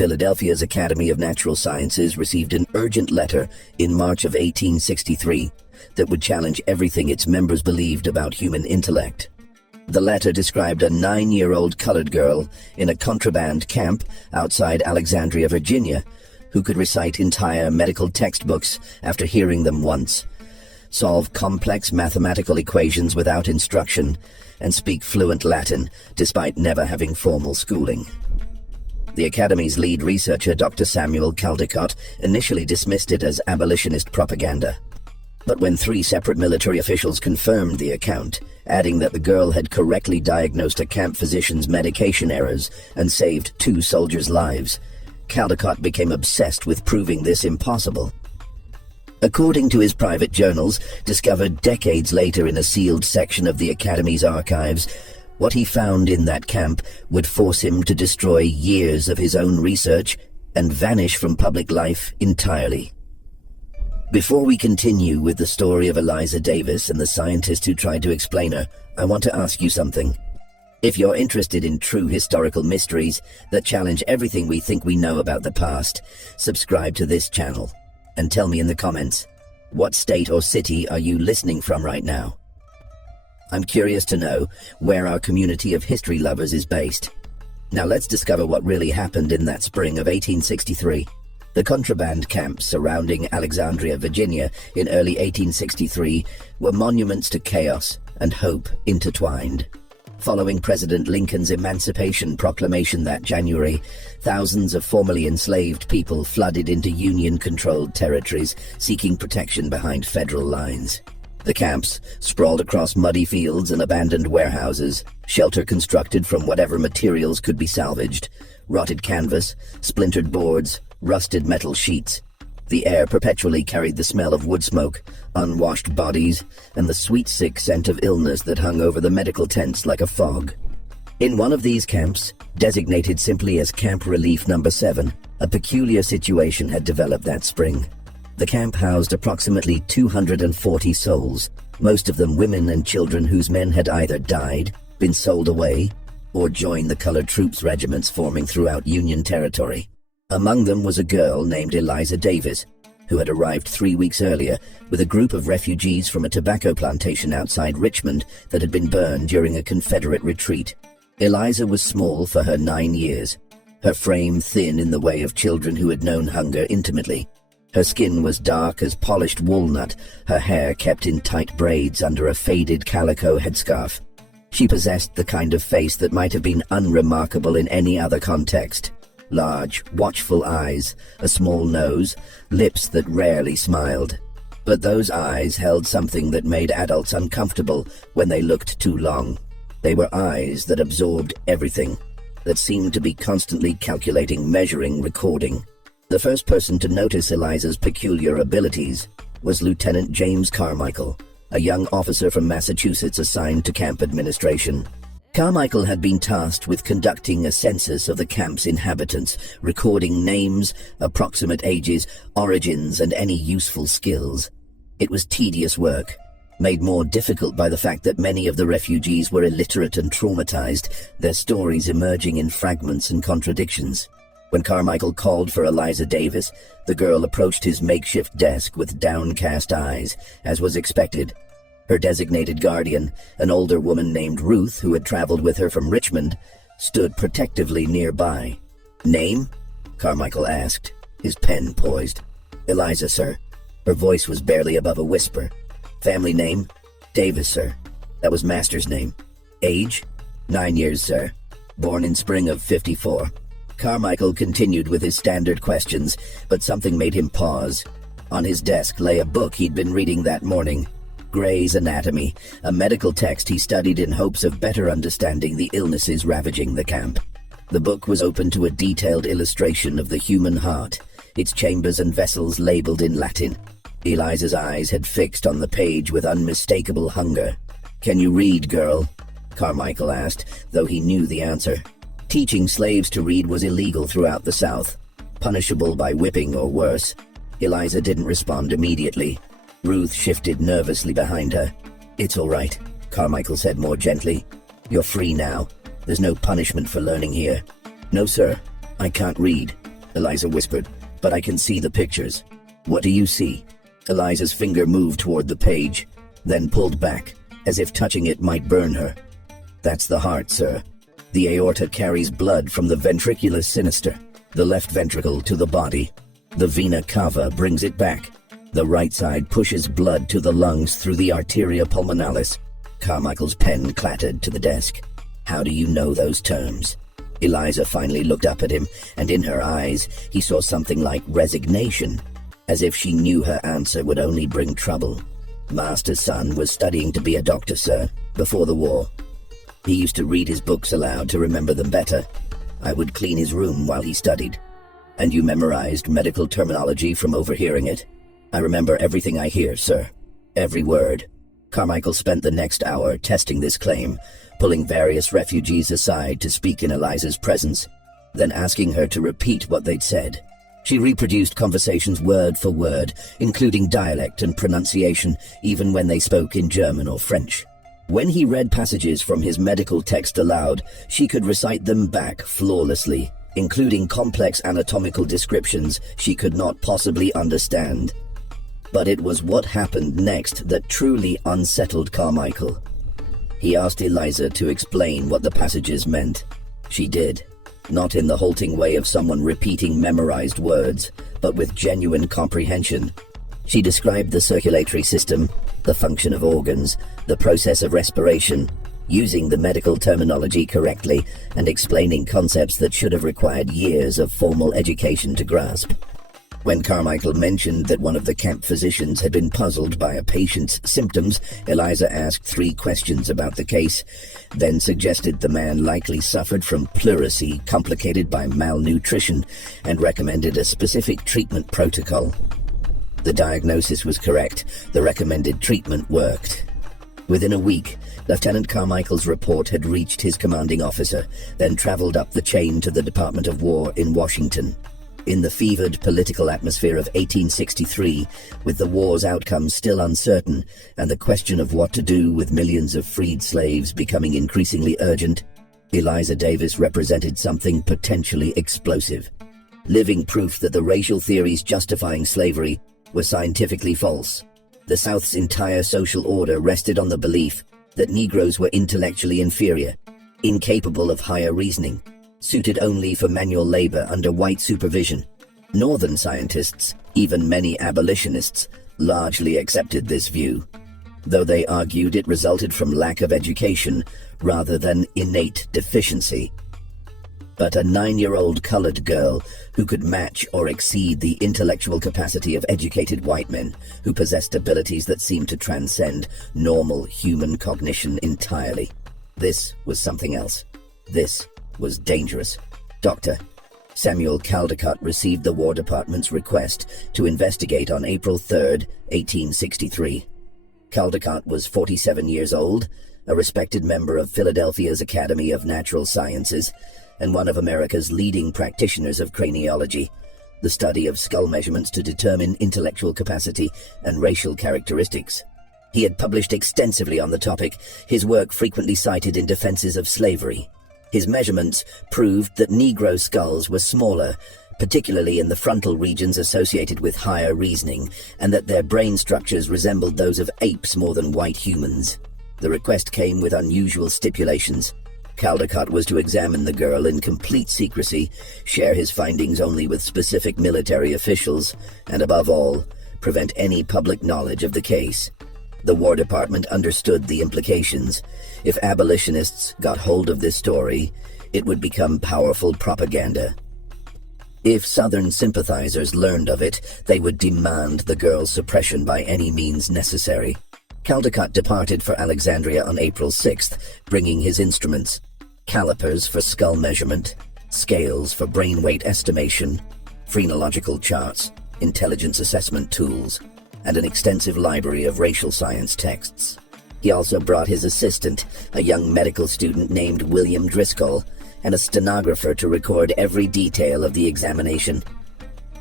Philadelphia's Academy of Natural Sciences received an urgent letter in March of 1863 that would challenge everything its members believed about human intellect. The letter described a 9-year-old colored girl in a contraband camp outside Alexandria, Virginia, who could recite entire medical textbooks after hearing them once, solve complex mathematical equations without instruction, and speak fluent Latin despite never having formal schooling. The Academy's lead researcher, Dr. Samuel Caldecott, initially dismissed it as abolitionist propaganda. But when 3 separate military officials confirmed the account, adding that the girl had correctly diagnosed a camp physician's medication errors and saved 2 soldiers' lives, Caldecott became obsessed with proving this impossible. According to his private journals, discovered decades later in a sealed section of the Academy's archives, what he found in that camp would force him to destroy years of his own research and vanish from public life entirely. Before we continue with the story of Eliza Davis and the scientist who tried to explain her, I want to ask you something. If you're interested in true historical mysteries that challenge everything we think we know about the past, subscribe to this channel and tell me in the comments, what state or city are you listening from right now? I'm curious to know where our community of history lovers is based. Now let's discover what really happened in that spring of 1863. The contraband camps surrounding Alexandria, Virginia in early 1863 were monuments to chaos and hope intertwined. Following President Lincoln's Emancipation Proclamation that January, thousands of formerly enslaved people flooded into Union-controlled territories, seeking protection behind federal lines. The camps sprawled across muddy fields and abandoned warehouses, shelter constructed from whatever materials could be salvaged, rotted canvas, splintered boards, rusted metal sheets. The air perpetually carried the smell of wood smoke, unwashed bodies, and the sweet sick scent of illness that hung over the medical tents like a fog. In one of these camps, designated simply as Camp Relief No. 7, a peculiar situation had developed that spring. The camp housed approximately 240 souls, most of them women and children whose men had either died, been sold away, or joined the colored troops regiments forming throughout Union territory. Among them was a girl named Eliza Davis, who had arrived 3 weeks earlier with a group of refugees from a tobacco plantation outside Richmond that had been burned during a Confederate retreat. Eliza was small for her 9 years, her frame thin in the way of children who had known hunger intimately. Her skin was dark as polished walnut, her hair kept in tight braids under a faded calico headscarf. She possessed the kind of face that might have been unremarkable in any other context. Large, watchful eyes, a small nose, lips that rarely smiled. But those eyes held something that made adults uncomfortable when they looked too long. They were eyes that absorbed everything, that seemed to be constantly calculating, measuring, recording. The first person to notice Eliza's peculiar abilities was Lieutenant James Carmichael, a young officer from Massachusetts assigned to camp administration. Carmichael had been tasked with conducting a census of the camp's inhabitants, recording names, approximate ages, origins, and any useful skills. It was tedious work, made more difficult by the fact that many of the refugees were illiterate and traumatized, their stories emerging in fragments and contradictions. When Carmichael called for Eliza Davis, the girl approached his makeshift desk with downcast eyes, as was expected. Her designated guardian, an older woman named Ruth, who had traveled with her from Richmond, stood protectively nearby. "Name?" Carmichael asked, his pen poised. "Eliza, sir." Her voice was barely above a whisper. "Family name?" "Davis, sir." That was master's name. "Age?" 9 years, sir. "Born in spring of '54. Carmichael continued with his standard questions, but something made him pause. On his desk lay a book he'd been reading that morning. Gray's Anatomy, a medical text he studied in hopes of better understanding the illnesses ravaging the camp. The book was open to a detailed illustration of the human heart, its chambers and vessels labeled in Latin. Eliza's eyes had fixed on the page with unmistakable hunger. "Can you read, girl?" Carmichael asked, though he knew the answer. Teaching slaves to read was illegal throughout the South, punishable by whipping or worse. Eliza didn't respond immediately. Ruth shifted nervously behind her. "It's all right," Carmichael said more gently. "You're free now. There's no punishment for learning here." "No, sir. I can't read," Eliza whispered, "but I can see the pictures." "What do you see?" Eliza's finger moved toward the page, then pulled back, as if touching it might burn her. "That's the heart, sir. The aorta carries blood from the ventriculus sinister, the left ventricle, to the body. The vena cava brings it back. The right side pushes blood to the lungs through the arteria pulmonalis." Carmichael's pen clattered to the desk. "How do you know those terms?" Eliza finally looked up at him, and in her eyes he saw something like resignation, as if she knew her answer would only bring trouble. "Master's son was studying to be a doctor, sir, before the war. He used to read his books aloud to remember them better. I would clean his room while he studied." "And you memorized medical terminology from overhearing it?" "I remember everything I hear, sir. Every word." Carmichael spent the next hour testing this claim, pulling various refugees aside to speak in Eliza's presence, then asking her to repeat what they'd said. She reproduced conversations word for word, including dialect and pronunciation, even when they spoke in German or French. When he read passages from his medical text aloud, she could recite them back flawlessly, including complex anatomical descriptions she could not possibly understand. But it was what happened next that truly unsettled Carmichael. He asked Eliza to explain what the passages meant. She did, not in the halting way of someone repeating memorized words, but with genuine comprehension. She described the circulatory system, the function of organs, the process of respiration, using the medical terminology correctly and explaining concepts that should have required years of formal education to grasp. When Carmichael mentioned that one of the camp physicians had been puzzled by a patient's symptoms, Eliza asked 3 questions about the case, then suggested the man likely suffered from pleurisy complicated by malnutrition and recommended a specific treatment protocol. The diagnosis was correct. The recommended treatment worked. Within a week, Lieutenant Carmichael's report had reached his commanding officer, then traveled up the chain to the Department of War in Washington. In the fevered political atmosphere of 1863, with the war's outcome still uncertain and the question of what to do with millions of freed slaves becoming increasingly urgent, Eliza Davis represented something potentially explosive. Living proof that the racial theories justifying slavery were scientifically false. The South's entire social order rested on the belief that Negroes were intellectually inferior, incapable of higher reasoning, suited only for manual labor under white supervision. Northern scientists, even many abolitionists, largely accepted this view, though they argued it resulted from lack of education rather than innate deficiency. But a 9-year-old colored girl who could match or exceed the intellectual capacity of educated white men who possessed abilities that seemed to transcend normal human cognition entirely. This was something else. This was dangerous. Dr. Samuel Caldecott received the War Department's request to investigate on April 3, 1863. Caldecott was 47 years old, a respected member of Philadelphia's Academy of Natural Sciences, and one of America's leading practitioners of craniology, the study of skull measurements to determine intellectual capacity and racial characteristics. He had published extensively on the topic, his work frequently cited in defenses of slavery. His measurements proved that Negro skulls were smaller, particularly in the frontal regions associated with higher reasoning, and that their brain structures resembled those of apes more than white humans. The request came with unusual stipulations. Caldecott was to examine the girl in complete secrecy, share his findings only with specific military officials, and above all, prevent any public knowledge of the case. The War Department understood the implications. If abolitionists got hold of this story, it would become powerful propaganda. If Southern sympathizers learned of it, they would demand the girl's suppression by any means necessary. Caldecott departed for Alexandria on April 6th, bringing his instruments: calipers for skull measurement, scales for brain weight estimation, phrenological charts, intelligence assessment tools, and an extensive library of racial science texts. He also brought his assistant, a young medical student named William Driscoll, and a stenographer to record every detail of the examination.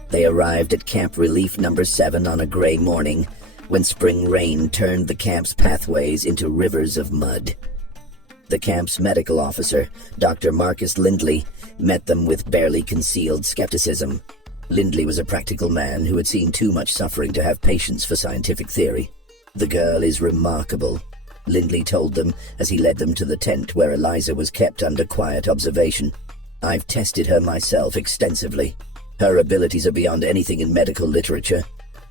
They arrived at Camp Relief No. 7 on a gray morning, when spring rain turned the camp's pathways into rivers of mud. The camp's medical officer, Dr. Marcus Lindley, met them with barely concealed skepticism. Lindley was a practical man who had seen too much suffering to have patience for scientific theory. "The girl is remarkable," Lindley told them as he led them to the tent where Eliza was kept under quiet observation. "I've tested her myself extensively. Her abilities are beyond anything in medical literature."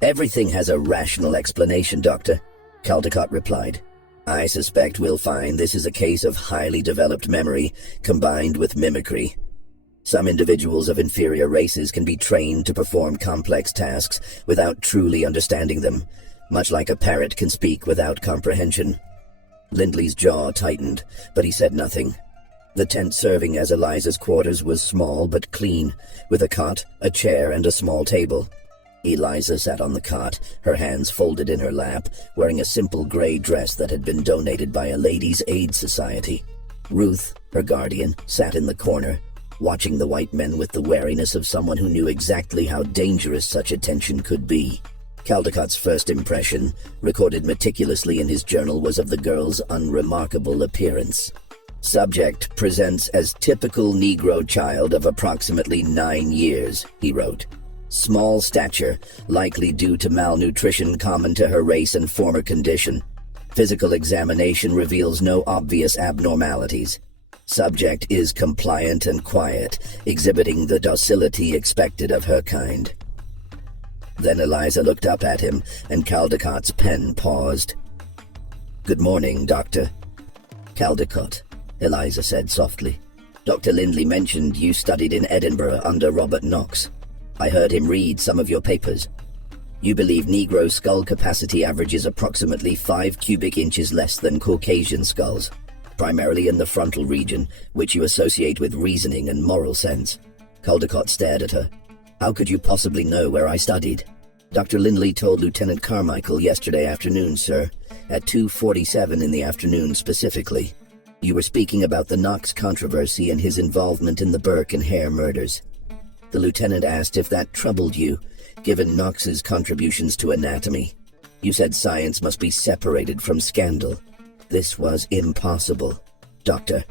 "Everything has a rational explanation, Doctor," Caldecott replied. "I suspect we'll find this is a case of highly developed memory combined with mimicry. Some individuals of inferior races can be trained to perform complex tasks without truly understanding them, much like a parrot can speak without comprehension." Lindley's jaw tightened, but he said nothing. The tent serving as Eliza's quarters was small but clean, with a cot, a chair, and a small table. Eliza sat on the cot, her hands folded in her lap, wearing a simple gray dress that had been donated by a ladies' aid society. Ruth, her guardian, sat in the corner, watching the white men with the wariness of someone who knew exactly how dangerous such attention could be. Caldecott's first impression, recorded meticulously in his journal, was of the girl's unremarkable appearance. "Subject presents as typical Negro child of approximately 9 years, he wrote. "Small stature, likely due to malnutrition common to her race and former condition. Physical examination reveals no obvious abnormalities. Subject is compliant and quiet, exhibiting the docility expected of her kind." Then Eliza looked up at him, and Caldecott's pen paused. "Good morning, Doctor." "Caldecott," Eliza said softly. "Dr. Lindley mentioned you studied in Edinburgh under Robert Knox. I heard him read some of your papers. You believe Negro skull capacity averages approximately 5 cubic inches less than Caucasian skulls, primarily in the frontal region, which you associate with reasoning and moral sense." Caldecott stared at her. "How could you possibly know where I studied?" "Dr. Lindley told Lieutenant Carmichael yesterday afternoon, sir, at 2:47 in the afternoon specifically. You were speaking about the Knox controversy and his involvement in the Burke and Hare murders. The lieutenant asked if that troubled you, given Knox's contributions to anatomy. You said science must be separated from scandal. This was impossible, Doctor."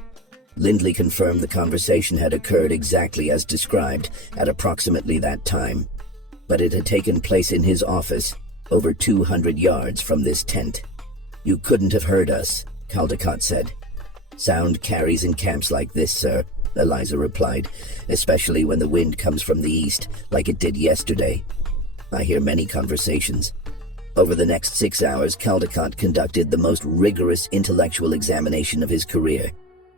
Lindley confirmed the conversation had occurred exactly as described at approximately that time, but it had taken place in his office, over 200 yards from this tent. "You couldn't have heard us," Caldecott said. "Sound carries in camps like this, sir," Eliza replied, "especially when the wind comes from the east, like it did yesterday. I hear many conversations." Over the next 6 hours, Caldecott conducted the most rigorous intellectual examination of his career.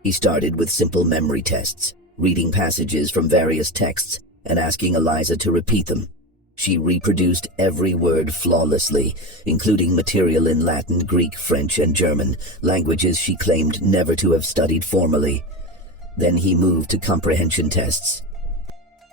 He started with simple memory tests, reading passages from various texts and asking Eliza to repeat them. She reproduced every word flawlessly, including material in Latin, Greek, French, and German, languages she claimed never to have studied formally. Then he moved to comprehension tests.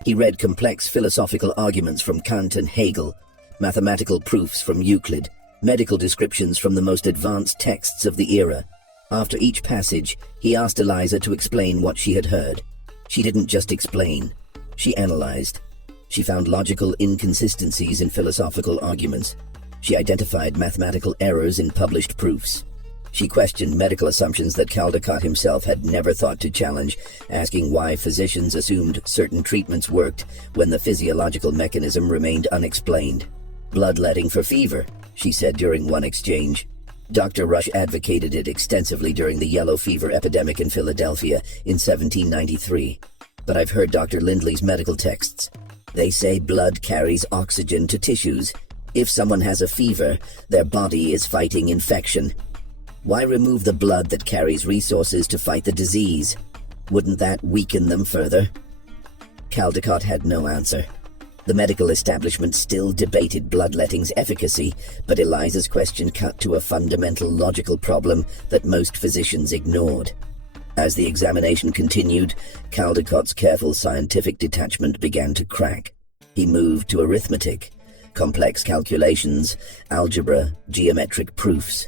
He read complex philosophical arguments from Kant and Hegel, mathematical proofs from Euclid, medical descriptions from the most advanced texts of the era. After each passage, he asked Eliza to explain what she had heard. She didn't just explain, she analyzed. She found logical inconsistencies in philosophical arguments. She identified mathematical errors in published proofs. She questioned medical assumptions that Caldecott himself had never thought to challenge, asking why physicians assumed certain treatments worked when the physiological mechanism remained unexplained. "Bloodletting for fever," she said during one exchange. Dr. Rush advocated it extensively during the yellow fever epidemic in Philadelphia in 1793. "But I've heard Dr. Lindley's medical texts. They say blood carries oxygen to tissues. If someone has a fever, their body is fighting infection. Why remove the blood that carries resources to fight the disease? Wouldn't that weaken them further?" Caldecott had no answer. The medical establishment still debated bloodletting's efficacy, but Eliza's question cut to a fundamental logical problem that most physicians ignored. As the examination continued, Caldecott's careful scientific detachment began to crack. He moved to arithmetic, complex calculations, algebra, geometric proofs.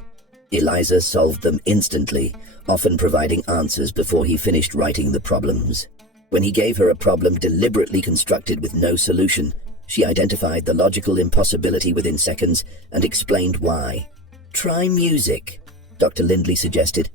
Eliza solved them instantly, often providing answers before he finished writing the problems. When he gave her a problem deliberately constructed with no solution, she identified the logical impossibility within seconds and explained why. "Try music," Dr. Lindley suggested.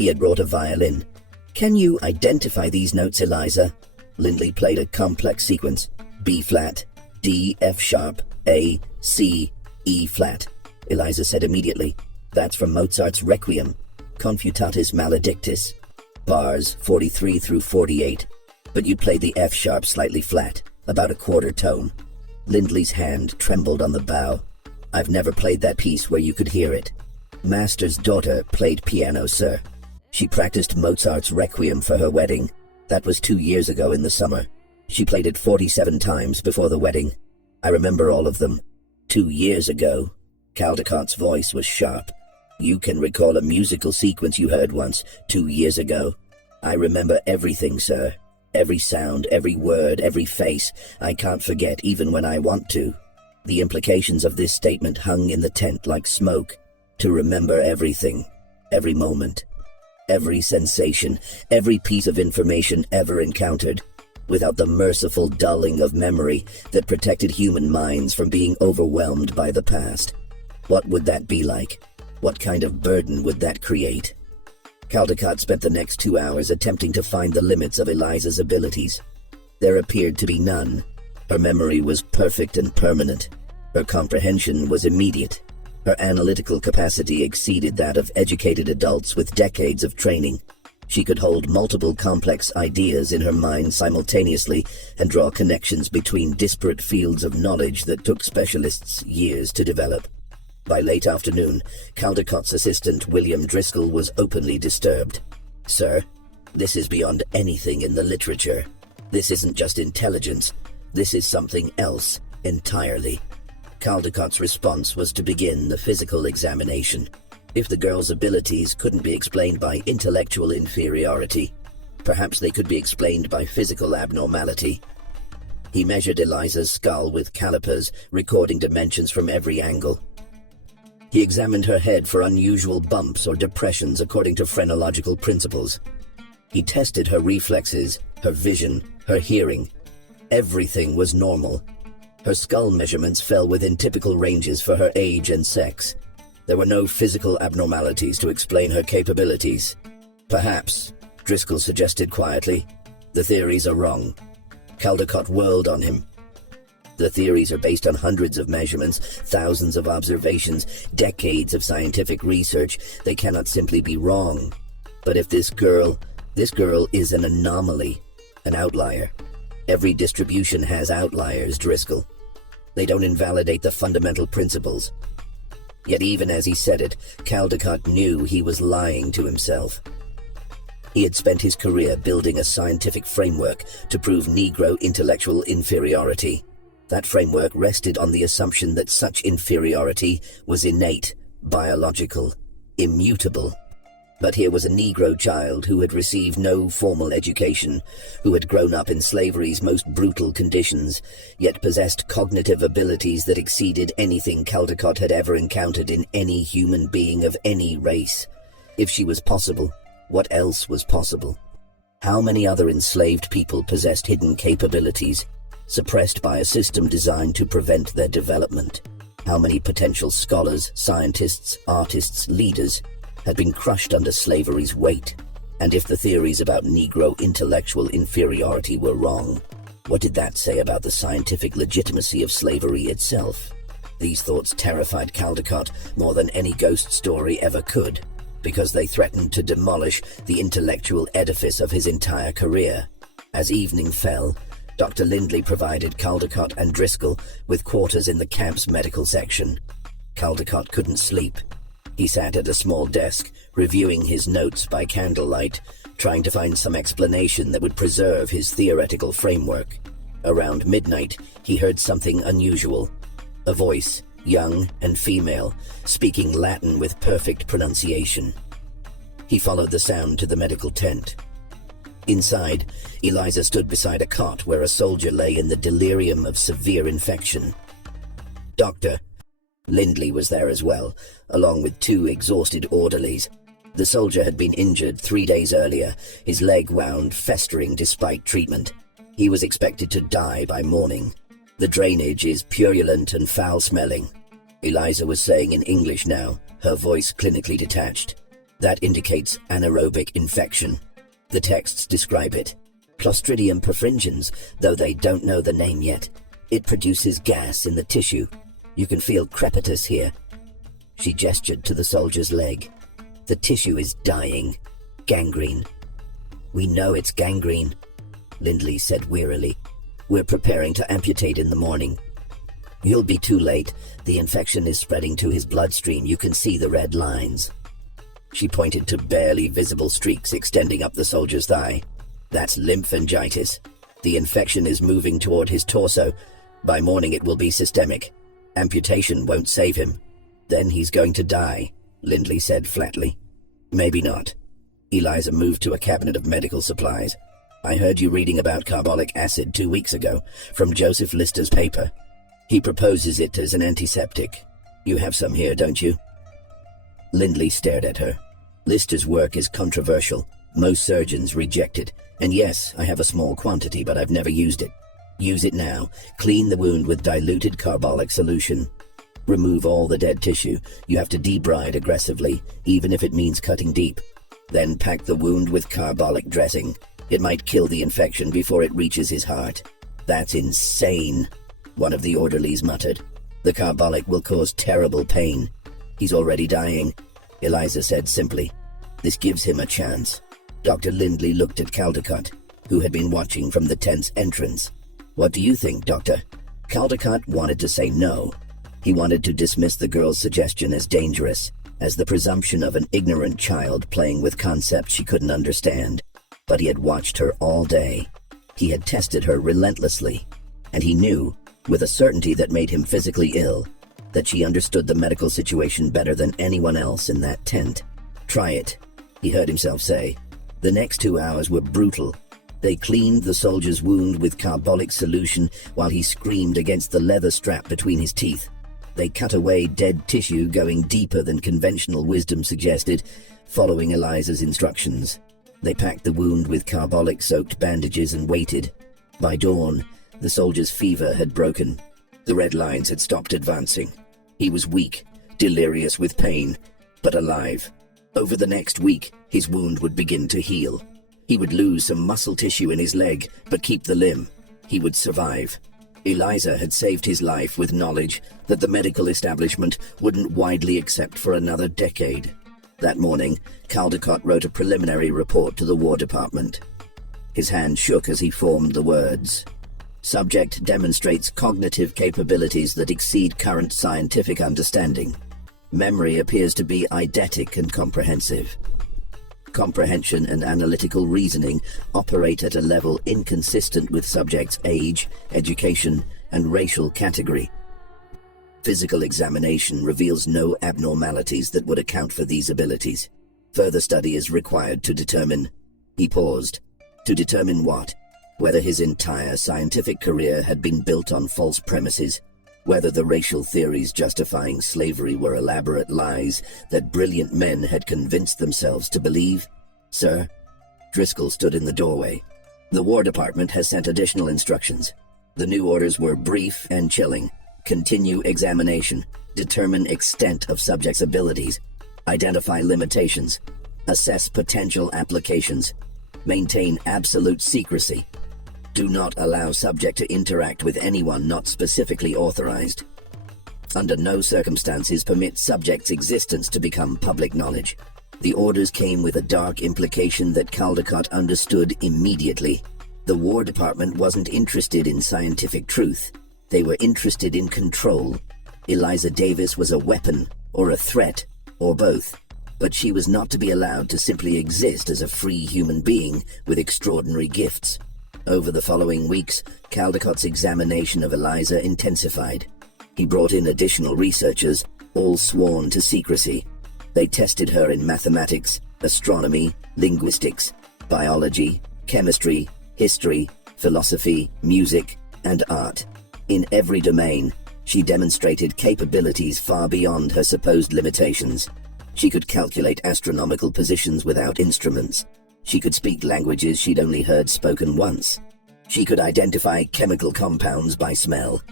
He had brought a violin. "Can you identify these notes, Eliza?" Lindley played a complex sequence: B flat, D, F sharp, A, C, E flat. Eliza said immediately, "That's from Mozart's Requiem, Confutatis Maledictus, bars 43 through 48. But you played the F sharp slightly flat, about a quarter tone." Lindley's hand trembled on the bow. "I've never played that piece where you could hear it. Master's daughter played piano, sir. She practiced Mozart's Requiem for her wedding. That was 2 years ago in the summer. She played it 47 times before the wedding. I remember all of them. 2 years ago." Caldecott's voice was sharp. "You can recall a musical sequence you heard once, 2 years ago?" "I remember everything, sir. Every sound, every word, every face. I can't forget even when I want to." The implications of this statement hung in the tent like smoke. To remember everything, every moment, every sensation, every piece of information ever encountered, without the merciful dulling of memory that protected human minds from being overwhelmed by the past. What would that be like? What kind of burden would that create? Caldecott spent the next 2 hours attempting to find the limits of Eliza's abilities. There appeared to be none. Her memory was perfect and permanent. Her comprehension was immediate. Her analytical capacity exceeded that of educated adults with decades of training. She could hold multiple complex ideas in her mind simultaneously and draw connections between disparate fields of knowledge that took specialists years to develop. By late afternoon, Caldecott's assistant, William Driscoll, was openly disturbed. "Sir, this is beyond anything in the literature. This isn't just intelligence. This is something else entirely." Caldecott's response was to begin the physical examination. If the girl's abilities couldn't be explained by intellectual inferiority, perhaps they could be explained by physical abnormality. He measured Eliza's skull with calipers, recording dimensions from every angle. He examined her head for unusual bumps or depressions according to phrenological principles. He tested her reflexes, her vision, her hearing. Everything was normal. Her skull measurements fell within typical ranges for her age and sex. There were no physical abnormalities to explain her capabilities. "Perhaps," Driscoll suggested quietly, "the theories are wrong." Caldecott whirled on him. "The theories are based on hundreds of measurements, thousands of observations, decades of scientific research. They cannot simply be wrong. But if this girl is an anomaly, an outlier. Every distribution has outliers, Driscoll. They don't invalidate the fundamental principles." Yet even as he said it, Caldecott knew he was lying to himself. He had spent his career building a scientific framework to prove Negro intellectual inferiority. That framework rested on the assumption that such inferiority was innate, biological, immutable. But here was a Negro child who had received no formal education, who had grown up in slavery's most brutal conditions, yet possessed cognitive abilities that exceeded anything Caldecott had ever encountered in any human being of any race. If she was possible, what else was possible? How many other enslaved people possessed hidden capabilities, suppressed by a system designed to prevent their development? How many potential scholars, scientists, artists, leaders had been crushed under slavery's weight? And if the theories about Negro intellectual inferiority were wrong, what did that say about the scientific legitimacy of slavery itself? These thoughts terrified Caldecott more than any ghost story ever could, because they threatened to demolish the intellectual edifice of his entire career. As evening fell, Dr. Lindley provided Caldecott and Driscoll with quarters in the camp's medical section. Caldecott couldn't sleep. He sat at a small desk, reviewing his notes by candlelight, trying to find some explanation that would preserve his theoretical framework. Around midnight, he heard something unusual. A voice, young and female, speaking Latin with perfect pronunciation. He followed the sound to the medical tent. Inside, Eliza stood beside a cot where a soldier lay in the delirium of severe infection. "Doctor." Lindley was there as well, along with 2 exhausted orderlies. The soldier had been injured 3 days earlier, his leg wound, festering despite treatment. He was expected to die by morning. "The drainage is purulent and foul-smelling," Eliza was saying in English now, her voice clinically detached. That indicates anaerobic infection. The texts describe it. Clostridium perfringens, though they don't know the name yet. It produces gas in the tissue. You can feel crepitus here. She gestured to the soldier's leg. The tissue is dying. Gangrene. We know it's gangrene, Lindley said wearily. We're preparing to amputate in the morning. You'll be too late. The infection is spreading to his bloodstream. You can see the red lines. She pointed to barely visible streaks extending up the soldier's thigh. That's lymphangitis. The infection is moving toward his torso. By morning it will be systemic. Amputation won't save him. Then he's going to die, Lindley said flatly. Maybe not. Eliza moved to a cabinet of medical supplies. I heard you reading about carbolic acid 2 weeks ago from Joseph Lister's paper. He proposes it as an antiseptic. You have some here, don't you? Lindley stared at her. Lister's work is controversial. Most surgeons reject it. And yes, I have a small quantity, but I've never used it. Use it now. Clean the wound with diluted carbolic solution. Remove all the dead tissue. You have to debride aggressively, even if it means cutting deep. Then pack the wound with carbolic dressing. It might kill the infection before it reaches his heart. That's insane, one of the orderlies muttered. The carbolic will cause terrible pain. He's already dying, Eliza said simply. This gives him a chance. Dr. Lindley looked at Caldecott, who had been watching from the tent's entrance. What do you think, Doctor? Caldecott wanted to say no. He wanted to dismiss the girl's suggestion as dangerous, as the presumption of an ignorant child playing with concepts she couldn't understand. But he had watched her all day. He had tested her relentlessly, and he knew, with a certainty that made him physically ill, that she understood the medical situation better than anyone else in that tent. Try it, he heard himself say. The next 2 hours were brutal. They cleaned the soldier's wound with carbolic solution while he screamed against the leather strap between his teeth. They cut away dead tissue, going deeper than conventional wisdom suggested, following Eliza's instructions. They packed the wound with carbolic-soaked bandages and waited. By dawn, the soldier's fever had broken. The red lines had stopped advancing. He was weak, delirious with pain, but alive. Over the next week, his wound would begin to heal. He would lose some muscle tissue in his leg, but keep the limb. He would survive. Eliza had saved his life with knowledge that the medical establishment wouldn't widely accept for another decade. That morning, Caldecott wrote a preliminary report to the War Department. His hand shook as he formed the words. Subject demonstrates cognitive capabilities that exceed current scientific understanding. Memory appears to be eidetic and comprehensive. Comprehension and analytical reasoning operate at a level inconsistent with subject's age, education, and racial category. Physical examination reveals no abnormalities that would account for these abilities. Further study is required to determine... He paused. To determine what? Whether his entire scientific career had been built on false premises, whether the racial theories justifying slavery were elaborate lies that brilliant men had convinced themselves to believe. Sir? Driscoll stood in the doorway. The War Department has sent additional instructions. The new orders were brief and chilling. Continue examination. Determine extent of subject's abilities. Identify limitations. Assess potential applications. Maintain absolute secrecy. Do not allow subject to interact with anyone not specifically authorized. Under no circumstances permit subject's existence to become public knowledge. The orders came with a dark implication that Caldecott understood immediately. The War Department wasn't interested in scientific truth. They were interested in control. Eliza Davis was a weapon, or a threat, or both. But she was not to be allowed to simply exist as a free human being with extraordinary gifts. Over the following weeks, Caldecott's examination of Eliza intensified. He brought in additional researchers, all sworn to secrecy. They tested her in mathematics, astronomy, linguistics, biology, chemistry, history, philosophy, music, and art. In every domain, she demonstrated capabilities far beyond her supposed limitations. She could calculate astronomical positions without instruments. She could speak languages she'd only heard spoken once. She could identify chemical compounds by smell.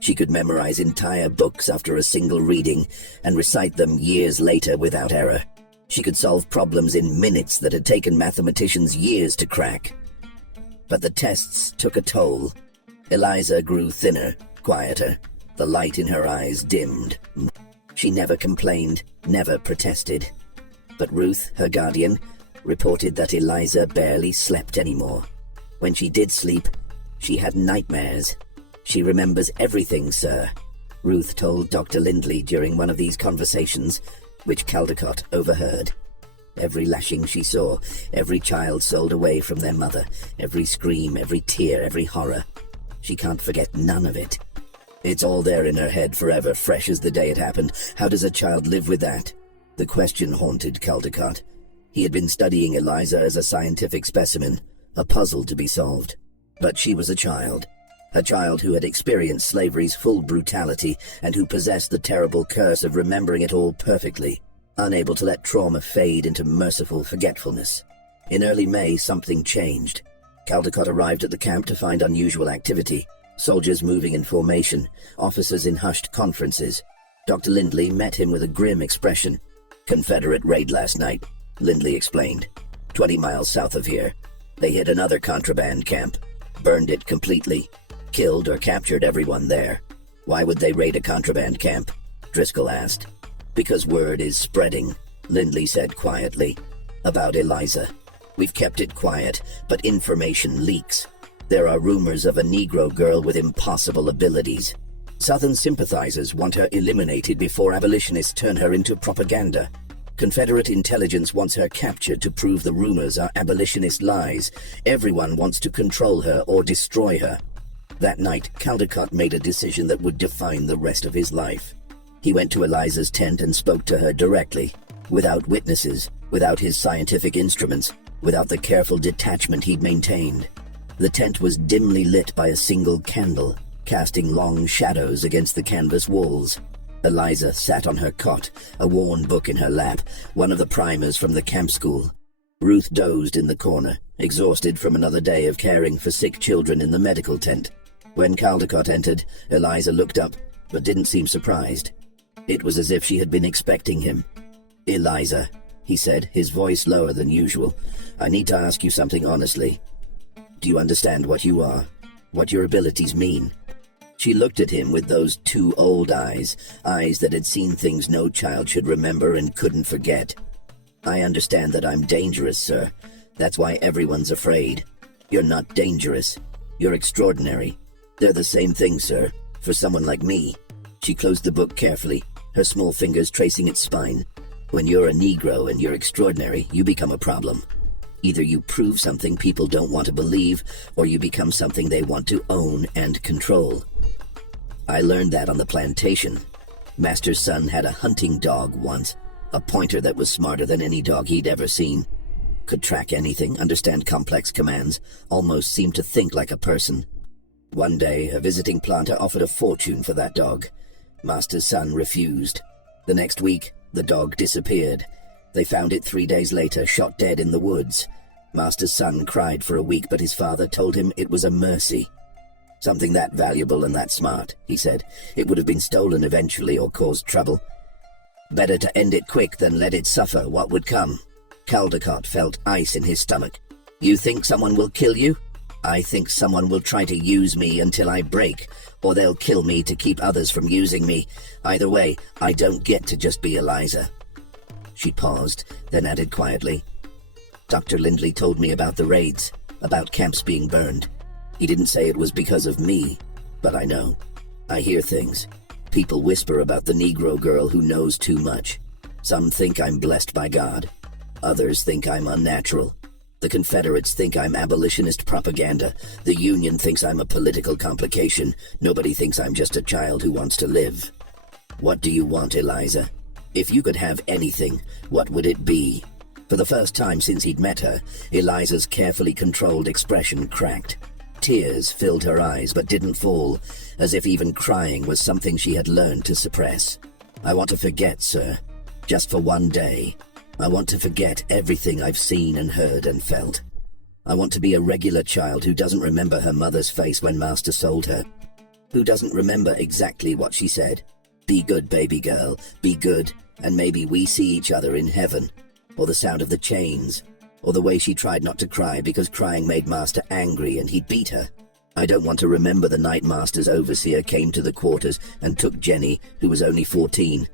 She could memorize entire books after a single reading and recite them years later without error. She could solve problems in minutes that had taken mathematicians years to crack. But the tests took a toll. Eliza grew thinner, quieter. The light in her eyes dimmed. She never complained, never protested. But Ruth, her guardian, reported that Eliza barely slept anymore. When she did sleep, she had nightmares. "She remembers everything, sir," Ruth told Dr. Lindley during one of these conversations, which Caldecott overheard. Every lashing she saw, every child sold away from their mother, every scream, every tear, every horror. She can't forget none of it. It's all there in her head forever, fresh as the day it happened. How does a child live with that? The question haunted Caldecott. He had been studying Eliza as a scientific specimen, a puzzle to be solved. But she was a child who had experienced slavery's full brutality and who possessed the terrible curse of remembering it all perfectly, unable to let trauma fade into merciful forgetfulness. In early May, something changed. Caldecott arrived at the camp to find unusual activity, soldiers moving in formation, officers in hushed conferences. Dr. Lindley met him with a grim expression. "Confederate raid last night," Lindley explained. 20 miles south of here. They hit another contraband camp, burned it completely, killed or captured everyone there. "Why would they raid a contraband camp?" Driscoll asked. "Because word is spreading," Lindley said quietly, "about Eliza. We've kept it quiet, but information leaks. There are rumors of a Negro girl with impossible abilities. Southern sympathizers want her eliminated before abolitionists turn her into propaganda. Confederate intelligence wants her captured to prove the rumors are abolitionist lies. Everyone wants to control her or destroy her." That night, Caldecott made a decision that would define the rest of his life. He went to Eliza's tent and spoke to her directly, without witnesses, without his scientific instruments, without the careful detachment he'd maintained. The tent was dimly lit by a single candle, casting long shadows against the canvas walls. Eliza sat on her cot, a worn book in her lap, one of the primers from the camp school. Ruth dozed in the corner, exhausted from another day of caring for sick children in the medical tent. When Caldecott entered, Eliza looked up, but didn't seem surprised. It was as if she had been expecting him. "Eliza," he said, his voice lower than usual, "I need to ask you something honestly. Do you understand what you are? What your abilities mean?" She looked at him with those two old eyes that had seen things no child should remember and couldn't forget. "I understand that I'm dangerous, sir. That's why everyone's afraid. You're not dangerous. You're extraordinary. They're the same thing, sir, for someone like me." She closed the book carefully, her small fingers tracing its spine. "When you're a Negro and you're extraordinary, you become a problem. Either you prove something people don't want to believe, or you become something they want to own and control. I learned that on the plantation. Master's son had a hunting dog once, a pointer that was smarter than any dog he'd ever seen. Could track anything, understand complex commands, almost seemed to think like a person. One day, a visiting planter offered a fortune for that dog. Master's son refused. The next week, the dog disappeared. They found it 3 days later, shot dead in the woods. Master's son cried for a week, but his father told him it was a mercy. Something that valuable and that smart, he said. It would have been stolen eventually or caused trouble. Better to end it quick than let it suffer what would come. Caldecott felt ice in his stomach. "You think someone will kill you? I think someone will try to use me until I break, or they'll kill me to keep others from using me. Either way, I don't get to just be Eliza." She paused, then added quietly, "Dr. Lindley told me about the raids, about camps being burned. He didn't say it was because of me, but I know. I hear things. People whisper about the Negro girl who knows too much. Some think I'm blessed by God. Others think I'm unnatural. The Confederates think I'm abolitionist propaganda. The Union thinks I'm a political complication. Nobody thinks I'm just a child who wants to live. What do you want, Eliza? If you could have anything, what would it be?" For the first time since he'd met her, Eliza's carefully controlled expression cracked. Tears filled her eyes but didn't fall, as if even crying was something she had learned to suppress. "I want to forget, sir. Just for one day. I want to forget everything I've seen and heard and felt. I want to be a regular child who doesn't remember her mother's face when Master sold her. Who doesn't remember exactly what she said. Be good, baby girl. Be good, and maybe we see each other in heaven. or the sound of the chains, or the way she tried not to cry because crying made Master angry and he'd beat her. I don't want to remember the night Master's overseer came to the quarters and took Jenny, who was only 14.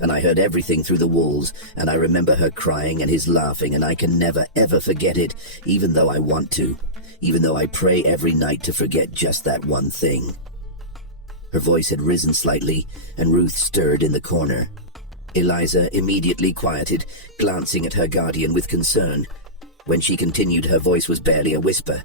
And I heard everything through the walls, and I remember her crying and his laughing, and I can never ever forget it, even though I want to, even though I pray every night to forget just that one thing. Her voice had risen slightly, and Ruth stirred in the corner. Eliza immediately quieted, glancing at her guardian with concern. When she continued, her voice was barely a whisper.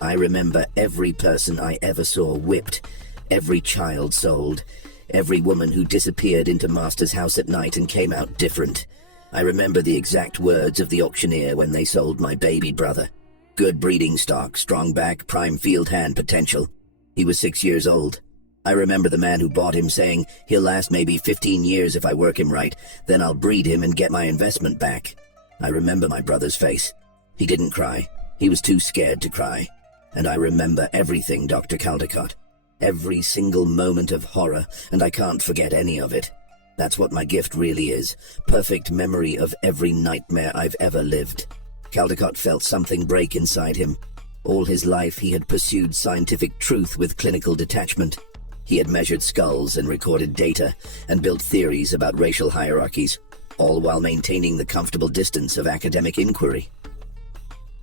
I remember every person I ever saw whipped, every child sold, every woman who disappeared into Master's house at night and came out different. I remember the exact words of the auctioneer when they sold my baby brother. Good breeding stock, strong back, prime field hand potential. He was 6 years old. I remember the man who bought him saying, he'll last maybe 15 years if I work him right, then I'll breed him and get my investment back. I remember my brother's face. He didn't cry. He was too scared to cry. And I remember everything, Dr. Caldecott. Every single moment of horror, and I can't forget any of it. That's what my gift really is. Perfect memory of every nightmare I've ever lived. Caldecott felt something break inside him. All his life he had pursued scientific truth with clinical detachment. He had measured skulls and recorded data, and built theories about racial hierarchies, all while maintaining the comfortable distance of academic inquiry.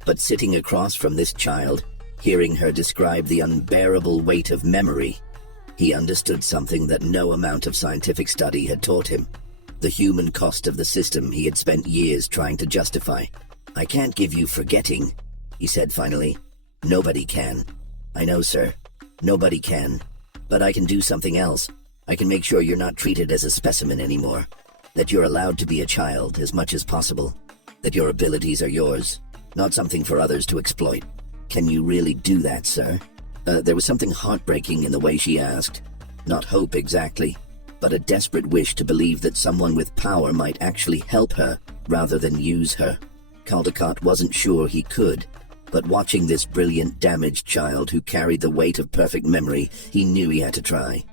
But sitting across from this child, hearing her describe the unbearable weight of memory, he understood something that no amount of scientific study had taught him. The human cost of the system he had spent years trying to justify. I can't give you forgetting, he said finally. Nobody can. I know, sir. Nobody can. But I can do something else. I can make sure you're not treated as a specimen anymore. That you're allowed to be a child as much as possible. That your abilities are yours, not something for others to exploit. Can you really do that, sir? There was something heartbreaking in the way she asked. Not hope exactly, but a desperate wish to believe that someone with power might actually help her rather than use her. Caldecott wasn't sure he could, but watching this brilliant, damaged child who carried the weight of perfect memory, he knew he had to try.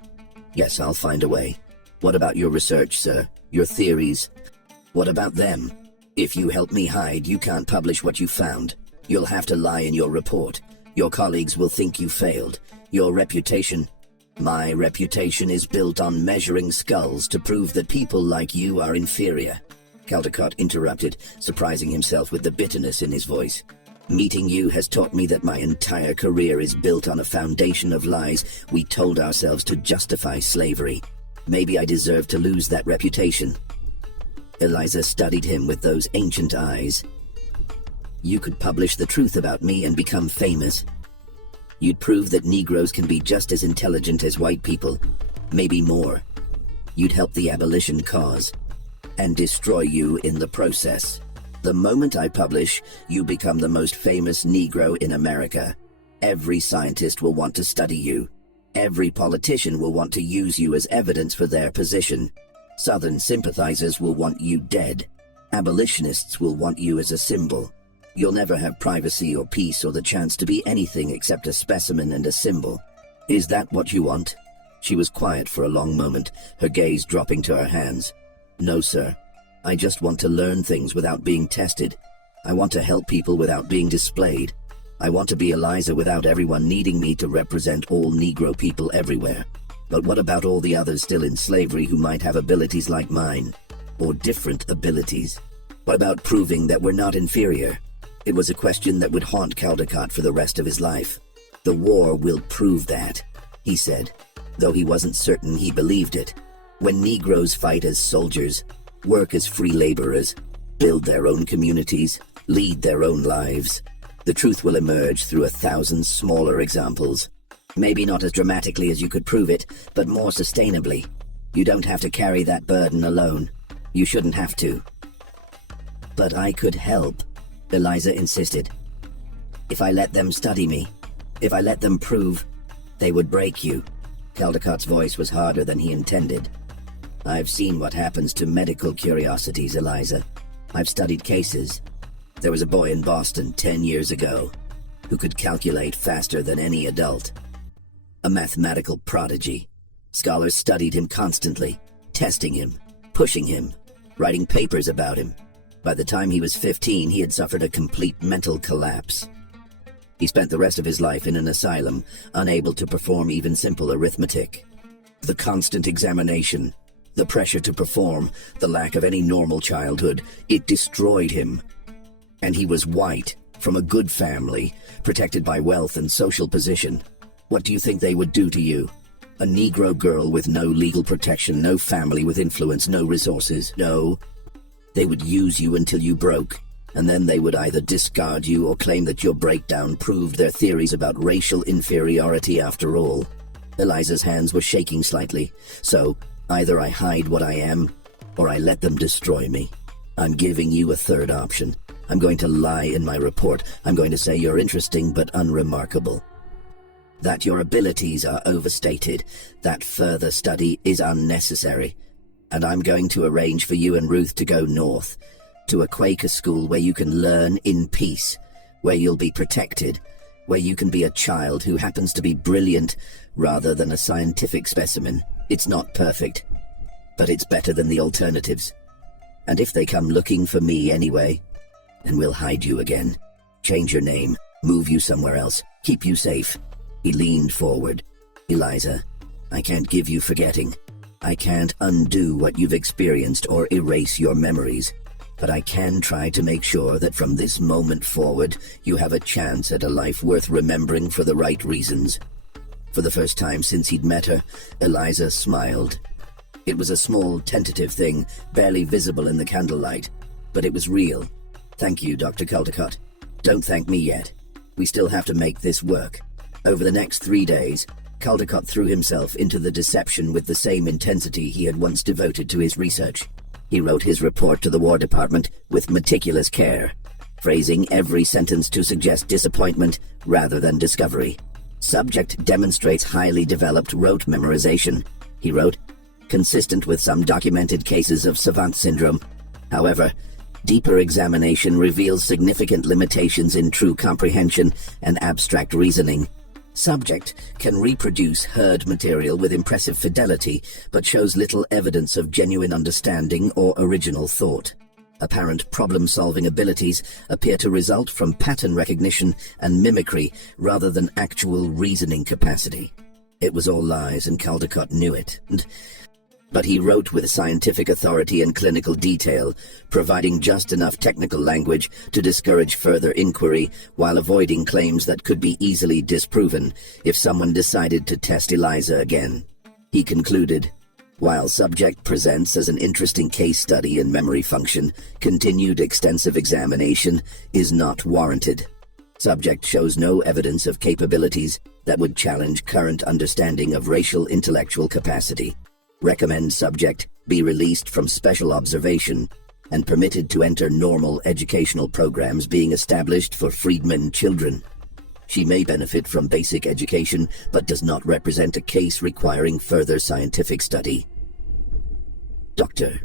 Yes, I'll find a way. What about your research, sir? Your theories? What about them? If you help me hide, you can't publish what you found. You'll have to lie in your report. Your colleagues will think you failed. Your reputation... My reputation is built on measuring skulls to prove that people like you are inferior. Caldecott interrupted, surprising himself with the bitterness in his voice. Meeting you has taught me that my entire career is built on a foundation of lies we told ourselves to justify slavery. Maybe I deserve to lose that reputation. Eliza studied him with those ancient eyes. You could publish the truth about me and become famous. You'd prove that Negroes can be just as intelligent as white people, maybe more. You'd help the abolition cause, and destroy you in the process. The moment I publish, you become the most famous Negro in America. Every scientist will want to study you. Every politician will want to use you as evidence for their position. Southern sympathizers will want you dead. Abolitionists will want you as a symbol. You'll never have privacy or peace or the chance to be anything except a specimen and a symbol. Is that what you want? She was quiet for a long moment, her gaze dropping to her hands. No, sir. I just want to learn things without being tested. I want to help people without being displayed. I want to be Eliza without everyone needing me to represent all Negro people everywhere. But what about all the others still in slavery who might have abilities like mine? Or different abilities? What about proving that we're not inferior? It was a question that would haunt Caldecott for the rest of his life. The war will prove that, he said, though he wasn't certain he believed it. When Negroes fight as soldiers, work as free laborers, build their own communities, lead their own lives, the truth will emerge through 1,000 smaller examples. Maybe not as dramatically as you could prove it, but more sustainably. You don't have to carry that burden alone. You shouldn't have to. But I could help, Eliza insisted. If I let them study me, if I let them prove, they would break you. Caldecott's voice was harder than he intended. I've seen what happens to medical curiosities, Eliza. I've studied cases. There was a boy in Boston 10 years ago who could calculate faster than any adult. A mathematical prodigy. Scholars studied him constantly, testing him, pushing him, writing papers about him. By the time he was 15, he had suffered a complete mental collapse. He spent the rest of his life in an asylum, unable to perform even simple arithmetic. The constant examination, the pressure to perform, the lack of any normal childhood, it destroyed him. And he was white, from a good family, protected by wealth and social position. What do you think they would do to you? A Negro girl with no legal protection, no family with influence, no resources. No. They would use you until you broke, and then they would either discard you or claim that your breakdown proved their theories about racial inferiority after all. Eliza's hands were shaking slightly. So, either I hide what I am, or I let them destroy me. I'm giving you a third option. I'm going to lie in my report. I'm going to say you're interesting but unremarkable. That your abilities are overstated, that further study is unnecessary. And I'm going to arrange for you and Ruth to go north, to a Quaker school where you can learn in peace, where you'll be protected, where you can be a child who happens to be brilliant rather than a scientific specimen. It's not perfect, but it's better than the alternatives. And if they come looking for me anyway, then we'll hide you again, change your name, move you somewhere else, keep you safe. He leaned forward. Eliza, I can't give you forgetting. I can't undo what you've experienced or erase your memories, but I can try to make sure that from this moment forward, you have a chance at a life worth remembering for the right reasons. For the first time since he'd met her, Eliza smiled. It was a small, tentative thing, barely visible in the candlelight, but it was real. Thank you, Dr. Caldecott. Don't thank me yet. We still have to make this work. Over the next 3 days, Caldecott threw himself into the deception with the same intensity he had once devoted to his research. He wrote his report to the War Department with meticulous care, phrasing every sentence to suggest disappointment rather than discovery. Subject demonstrates highly developed rote memorization, he wrote, consistent with some documented cases of savant syndrome. However, deeper examination reveals significant limitations in true comprehension and abstract reasoning. Subject can reproduce heard material with impressive fidelity, but shows little evidence of genuine understanding or original thought. Apparent problem-solving abilities appear to result from pattern recognition and mimicry rather than actual reasoning capacity. It was all lies, and Caldecott knew it. But he wrote with scientific authority and clinical detail, providing just enough technical language to discourage further inquiry while avoiding claims that could be easily disproven if someone decided to test Eliza again. He concluded, while subject presents as an interesting case study in memory function, continued extensive examination is not warranted. Subject shows no evidence of capabilities that would challenge current understanding of racial intellectual capacity. Recommend subject be released from special observation and permitted to enter normal educational programs being established for freedmen children. She may benefit from basic education, but does not represent a case requiring further scientific study. Dr.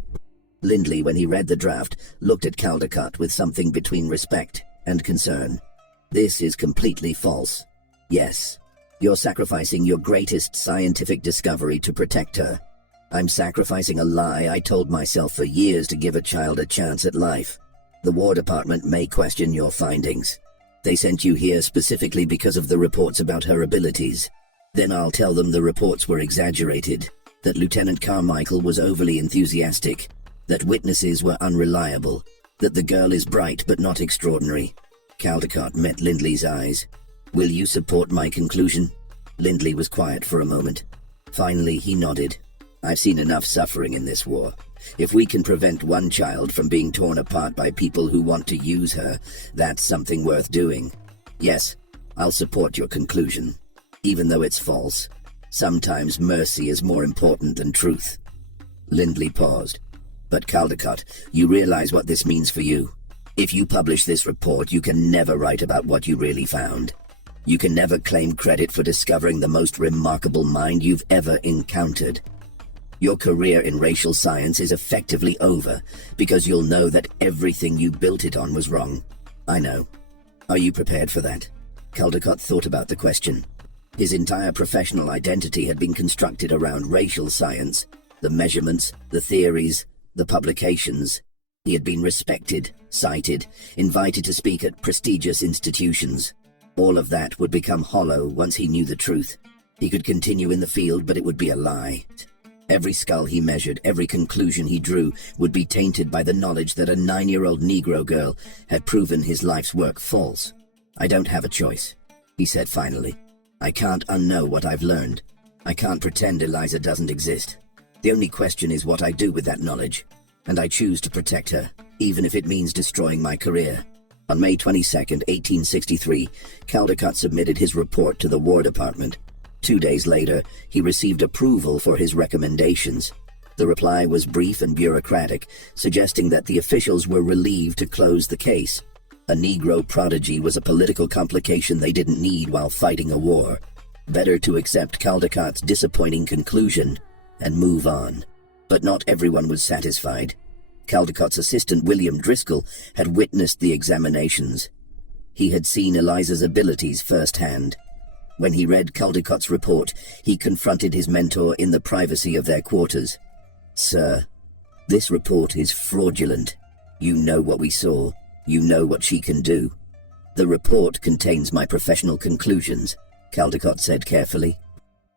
Lindley, when he read the draft, looked at Caldecott with something between respect and concern. This is completely false. Yes, you're sacrificing your greatest scientific discovery to protect her. I'm sacrificing a lie I told myself for years to give a child a chance at life. The War Department may question your findings. They sent you here specifically because of the reports about her abilities. Then I'll tell them the reports were exaggerated, that Lieutenant Carmichael was overly enthusiastic, that witnesses were unreliable, that the girl is bright but not extraordinary. Caldecott met Lindley's eyes. Will you support my conclusion? Lindley was quiet for a moment. Finally, he nodded. I've seen enough suffering in this war. If we can prevent one child from being torn apart by people who want to use her, that's something worth doing. Yes, I'll support your conclusion. Even though it's false, sometimes mercy is more important than truth. Lindley paused. But Caldecott, you realize what this means for you. If you publish this report, you can never write about what you really found. You can never claim credit for discovering the most remarkable mind you've ever encountered. Your career in racial science is effectively over because you'll know that everything you built it on was wrong. I know. Are you prepared for that? Caldecott thought about the question. His entire professional identity had been constructed around racial science, the measurements, the theories, the publications. He had been respected, cited, invited to speak at prestigious institutions. All of that would become hollow once he knew the truth. He could continue in the field, but it would be a lie. Every skull he measured, every conclusion he drew, would be tainted by the knowledge that a 9-year-old Negro girl had proven his life's work false. "I don't have a choice," he said finally. "I can't unknow what I've learned. I can't pretend Eliza doesn't exist. The only question is what I do with that knowledge, and I choose to protect her, even if it means destroying my career." On May 22, 1863, Caldecott submitted his report to the War Department. 2 days later, he received approval for his recommendations. The reply was brief and bureaucratic, suggesting that the officials were relieved to close the case. A Negro prodigy was a political complication they didn't need while fighting a war. Better to accept Caldecott's disappointing conclusion and move on. But not everyone was satisfied. Caldecott's assistant William Driscoll had witnessed the examinations. He had seen Eliza's abilities firsthand. When he read Caldecott's report, he confronted his mentor in the privacy of their quarters. "Sir, this report is fraudulent. You know what we saw. You know what she can do." "The report contains my professional conclusions," Caldecott said carefully.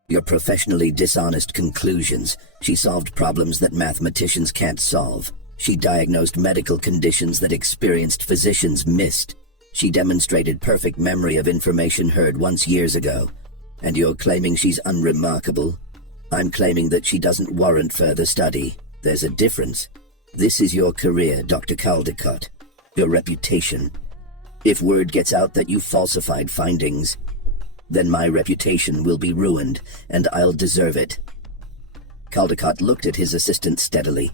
"Your professionally dishonest conclusions. She solved problems that mathematicians can't solve. She diagnosed medical conditions that experienced physicians missed. She demonstrated perfect memory of information heard once years ago. And you're claiming she's unremarkable? I'm claiming that she doesn't warrant further study. There's a difference. This is your career, Dr. Caldecott. Your reputation. If word gets out that you falsified findings, then my reputation will be ruined, and I'll deserve it." Caldecott looked at his assistant steadily.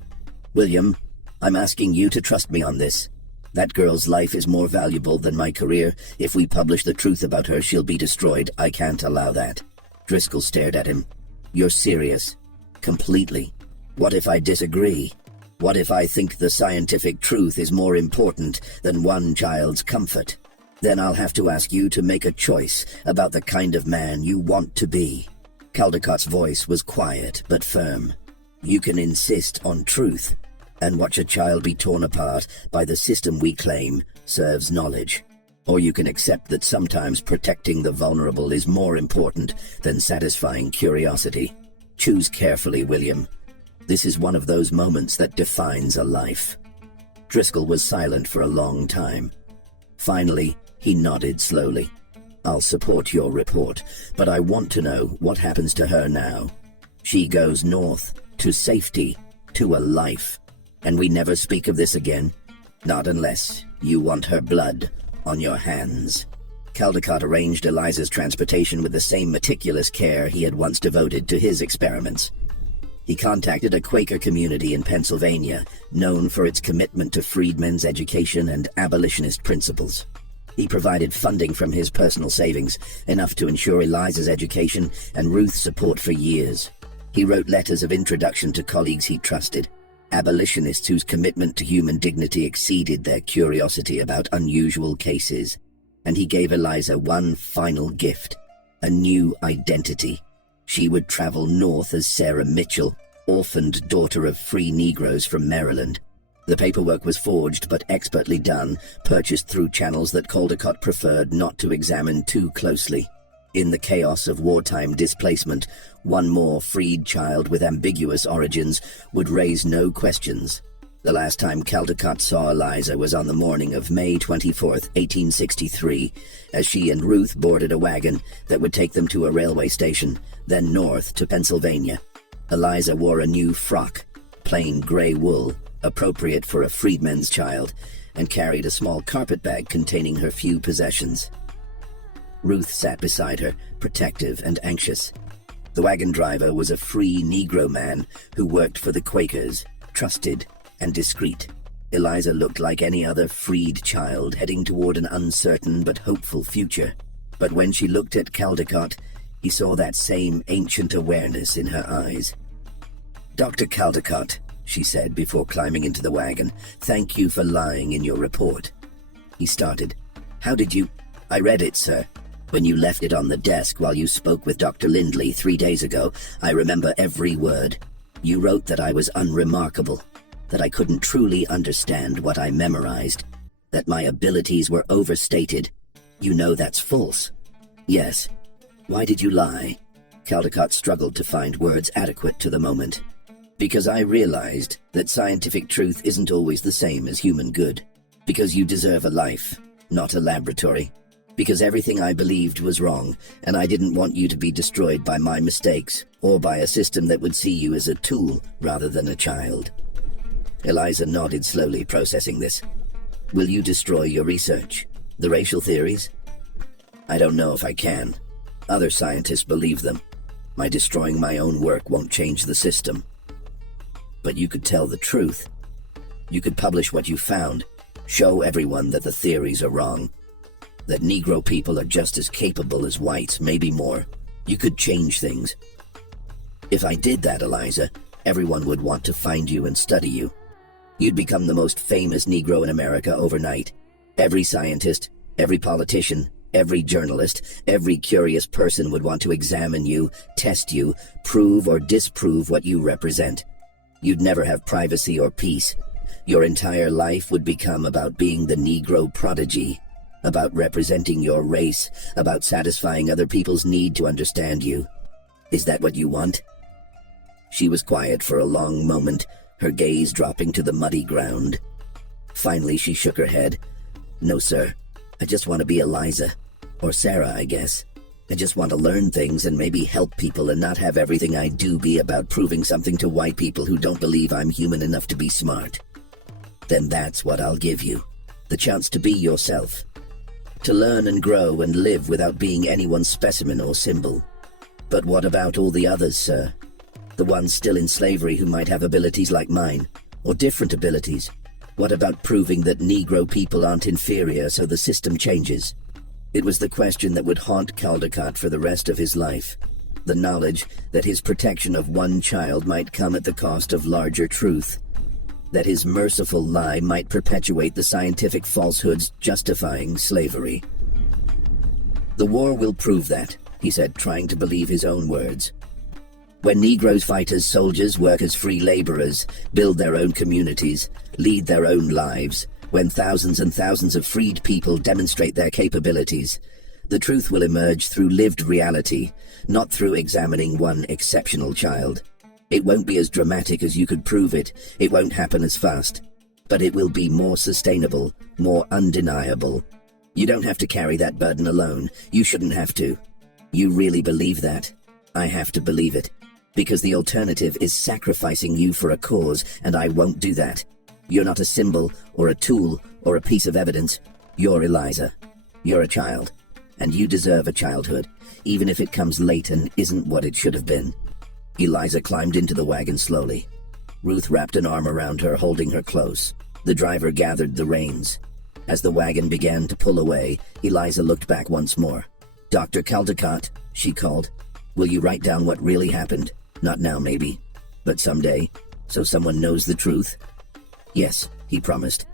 "William, I'm asking you to trust me on this. That girl's life is more valuable than my career. If we publish the truth about her, she'll be destroyed. I can't allow that." Driscoll stared at him. "You're serious? Completely? What if I disagree? What if I think the scientific truth is more important than one child's comfort? Then I'll have to ask you to make a choice about the kind of man you want to be." Caldecott's voice was quiet but firm. "You can insist on truth and watch a child be torn apart by the system we claim serves knowledge. Or you can accept that sometimes protecting the vulnerable is more important than satisfying curiosity. Choose carefully, William. This is one of those moments that defines a life." Driscoll was silent for a long time. Finally, he nodded slowly. "I'll support your report, but I want to know what happens to her now. She goes north, to safety, to a life. And we never speak of this again. Not unless you want her blood on your hands." Caldecott arranged Eliza's transportation with the same meticulous care he had once devoted to his experiments. He contacted a Quaker community in Pennsylvania, known for its commitment to freedmen's education and abolitionist principles. He provided funding from his personal savings, enough to ensure Eliza's education and Ruth's support for years. He wrote letters of introduction to colleagues he trusted, abolitionists whose commitment to human dignity exceeded their curiosity about unusual cases. And he gave Eliza one final gift, a new identity. She would travel north as Sarah Mitchell, orphaned daughter of free Negroes from Maryland. The paperwork was forged but expertly done, purchased through channels that Caldecott preferred not to examine too closely. In the chaos of wartime displacement, one more freed child with ambiguous origins would raise no questions. The last time Caldecott saw Eliza was on the morning of May 24, 1863, as she and Ruth boarded a wagon that would take them to a railway station, then north to Pennsylvania. Eliza wore a new frock, plain gray wool, appropriate for a freedman's child, and carried a small carpet bag containing her few possessions. Ruth sat beside her, protective and anxious. The wagon driver was a free Negro man who worked for the Quakers, trusted and discreet. Eliza looked like any other freed child heading toward an uncertain but hopeful future. But when she looked at Caldecott, he saw that same ancient awareness in her eyes. "Dr. Caldecott," she said before climbing into the wagon, "thank you for lying in your report." He started. "How did you—" "I read it, sir. When you left it on the desk while you spoke with Dr. Lindley 3 days ago, I remember every word. You wrote that I was unremarkable, that I couldn't truly understand what I memorized, that my abilities were overstated. You know that's false. Yes. Why did you lie? Caldecott struggled to find words adequate to the moment. Because I realized that scientific truth isn't always the same as human good. Because you deserve a life, not a laboratory. Because everything I believed was wrong, and I didn't want you to be destroyed by my mistakes, or by a system that would see you as a tool rather than a child. Eliza nodded slowly, processing this. Will you destroy your research? The racial theories? I don't know if I can. Other scientists believe them. My destroying my own work won't change the system. But you could tell the truth. You could publish what you found, show everyone that the theories are wrong, that Negro people are just as capable as whites, maybe more. You could change things. If I did that, Eliza, everyone would want to find you and study you. You'd become the most famous Negro in America overnight. Every scientist, every politician, every journalist, every curious person would want to examine you, test you, prove or disprove what you represent. You'd never have privacy or peace. Your entire life would become about being the Negro prodigy, about representing your race, about satisfying other people's need to understand you. Is that what you want? She was quiet for a long moment, her gaze dropping to the muddy ground. Finally, she shook her head. No, sir. I just want to be Eliza. Or Sarah, I guess. I just want to learn things and maybe help people and not have everything I do be about proving something to white people who don't believe I'm human enough to be smart. Then that's what I'll give you. The chance to be yourself. To learn and grow and live without being anyone's specimen or symbol. But what about all the others, sir? The ones still in slavery who might have abilities like mine, or different abilities. What about proving that Negro people aren't inferior so the system changes? It was the question that would haunt Caldecott for the rest of his life. The knowledge that his protection of one child might come at the cost of larger truth. That his merciful lie might perpetuate the scientific falsehoods justifying slavery. The war will prove that, he said, trying to believe his own words. When Negroes fight as soldiers, work as free laborers, build their own communities, lead their own lives, when thousands and thousands of freed people demonstrate their capabilities, the truth will emerge through lived reality, not through examining one exceptional child. It won't be as dramatic as you could prove it, it won't happen as fast, but it will be more sustainable, more undeniable. You don't have to carry that burden alone, you shouldn't have to. You really believe that? I have to believe it. Because the alternative is sacrificing you for a cause, and I won't do that. You're not a symbol, or a tool, or a piece of evidence. You're Eliza. You're a child. And you deserve a childhood, even if it comes late and isn't what it should have been. Eliza climbed into the wagon slowly. Ruth wrapped an arm around her, holding her close. The driver gathered the reins. As the wagon began to pull away, Eliza looked back once more. Dr. Caldecott, she called. Will you write down what really happened? Not now, maybe, but someday, so someone knows the truth? Yes, he promised.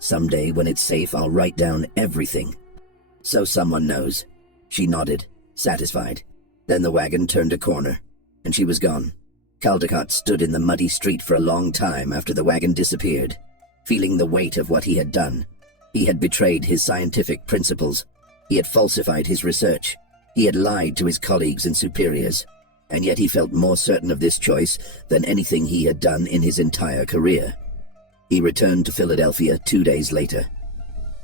Someday, when it's safe, I'll write down everything. So someone knows. She nodded, satisfied. Then the wagon turned a corner, and she was gone. Caldecott stood in the muddy street for a long time after the wagon disappeared, feeling the weight of what he had done. He had betrayed his scientific principles. He had falsified his research. He had lied to his colleagues and superiors. And yet he felt more certain of this choice than anything he had done in his entire career. He returned to Philadelphia 2 days later.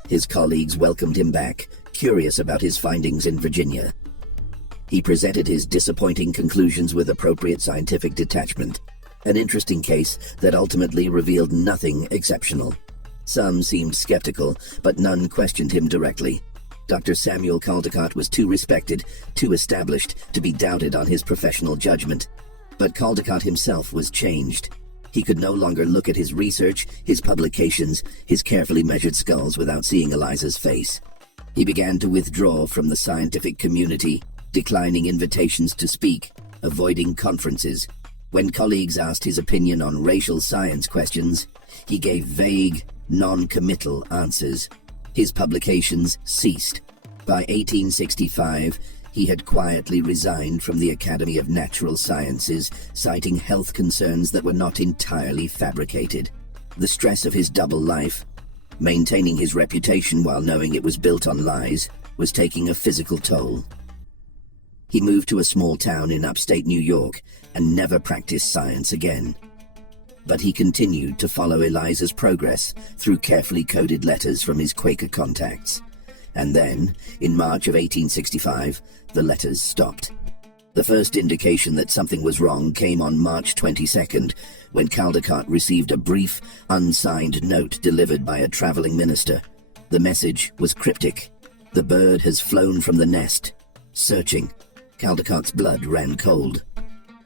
His colleagues welcomed him back, curious about his findings in Virginia. He presented his disappointing conclusions with appropriate scientific detachment, an interesting case that ultimately revealed nothing exceptional. Some seemed skeptical, but none questioned him directly. Dr. Samuel Caldecott was too respected, too established, to be doubted on his professional judgment. But Caldecott himself was changed. He could no longer look at his research, his publications, his carefully measured skulls without seeing Eliza's face. He began to withdraw from the scientific community, declining invitations to speak, avoiding conferences. When colleagues asked his opinion on racial science questions, he gave vague, non-committal answers. His publications ceased. By 1865, he had quietly resigned from the Academy of Natural Sciences, citing health concerns that were not entirely fabricated. The stress of his double life, maintaining his reputation while knowing it was built on lies, was taking a physical toll. He moved to a small town in upstate New York and never practiced science again. But he continued to follow Eliza's progress through carefully coded letters from his Quaker contacts. And then, in March of 1865, the letters stopped. The first indication that something was wrong came on March 22nd, when Caldecott received a brief, unsigned note delivered by a traveling minister. The message was cryptic. "The bird has flown from the nest. Searching." Caldecott's blood ran cold.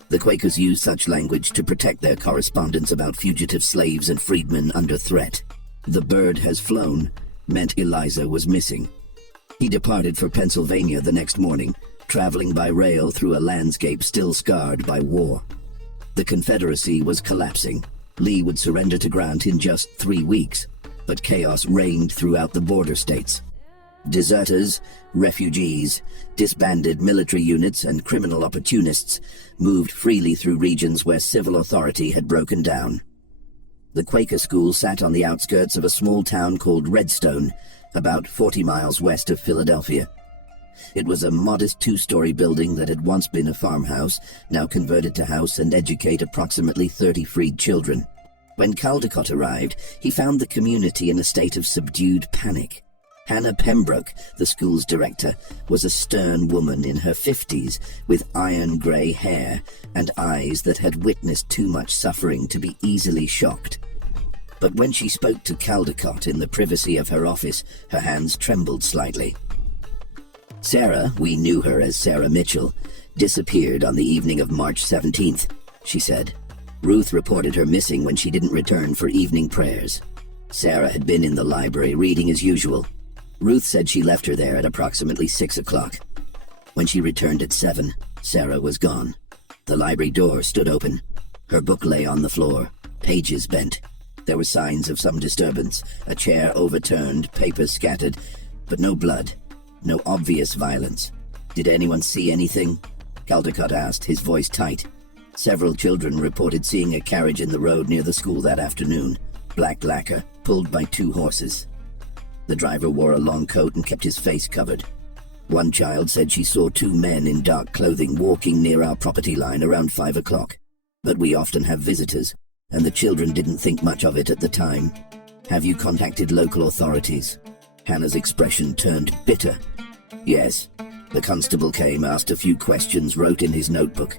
The Quakers used such language to protect their correspondence about fugitive slaves and freedmen under threat. "The bird has flown" meant Eliza was missing. He departed for Pennsylvania the next morning, traveling by rail through a landscape still scarred by war. The Confederacy was collapsing. Lee would surrender to Grant in just 3 weeks, but chaos reigned throughout the border states. Deserters, refugees, disbanded military units, and criminal opportunists moved freely through regions where civil authority had broken down. The Quaker school sat on the outskirts of a small town called Redstone, about 40 miles west of Philadelphia. It was a modest 2-story building that had once been a farmhouse, now converted to house and educate approximately 30 freed children. When Caldecott arrived, he found the community in a state of subdued panic. Hannah Pembroke, the school's director, was a stern woman in her 50s with iron-gray hair and eyes that had witnessed too much suffering to be easily shocked. But when she spoke to Caldecott in the privacy of her office, her hands trembled slightly. "Sarah, we knew her as Sarah Mitchell, disappeared on the evening of March 17th, she said. Ruth reported her missing when she didn't return for evening prayers. Sarah had been in the library reading as usual. Ruth said she left her there at approximately 6 o'clock. When she returned at 7, Sarah was gone. The library door stood open. Her book lay on the floor, pages bent. There were signs of some disturbance, a chair overturned, papers scattered, but no blood. No obvious violence. Did anyone see anything?" Caldecott asked, his voice tight. Several children reported seeing a carriage in the road near the school that afternoon, black lacquer, pulled by 2 horses. The driver wore a long coat and kept his face covered. One child said she saw 2 men in dark clothing walking near our property line around 5 o'clock. But we often have visitors, and the children didn't think much of it at the time. "Have you contacted local authorities?" Hannah's expression turned bitter. "Yes." The constable came, asked a few questions, wrote in his notebook.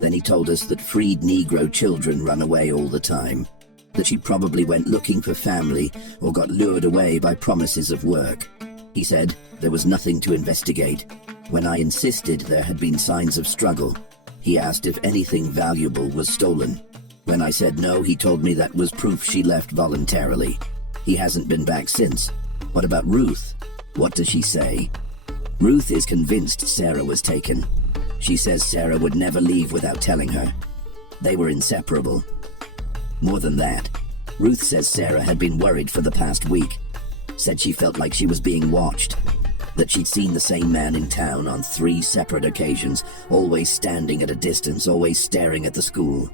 Then he told us that freed Negro children run away all the time, that she probably went looking for family or got lured away by promises of work. He said there was nothing to investigate. When I insisted there had been signs of struggle, he asked if anything valuable was stolen. When I said no, he told me that was proof she left voluntarily. He hasn't been back since. What about Ruth? What does she say? Ruth is convinced Sarah was taken. She says Sarah would never leave without telling her. They were inseparable. More than that, Ruth says Sarah had been worried for the past week. Said she felt like she was being watched. That she'd seen the same man in town on 3 separate occasions, always standing at a distance, always staring at the school.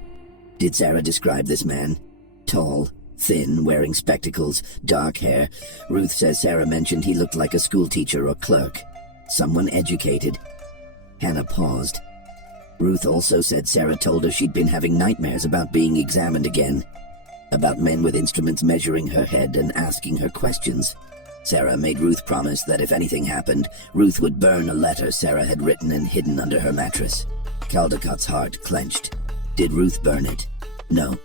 Did Sarah describe this man? Tall, thin, wearing spectacles, dark hair. Ruth says Sarah mentioned he looked like a schoolteacher or clerk. Someone educated. Hannah paused. Ruth also said Sarah told her she'd been having nightmares about being examined again. About men with instruments measuring her head and asking her questions. Sarah made Ruth promise that if anything happened, Ruth would burn a letter Sarah had written and hidden under her mattress. Caldecott's heart clenched. Did Ruth burn it? No.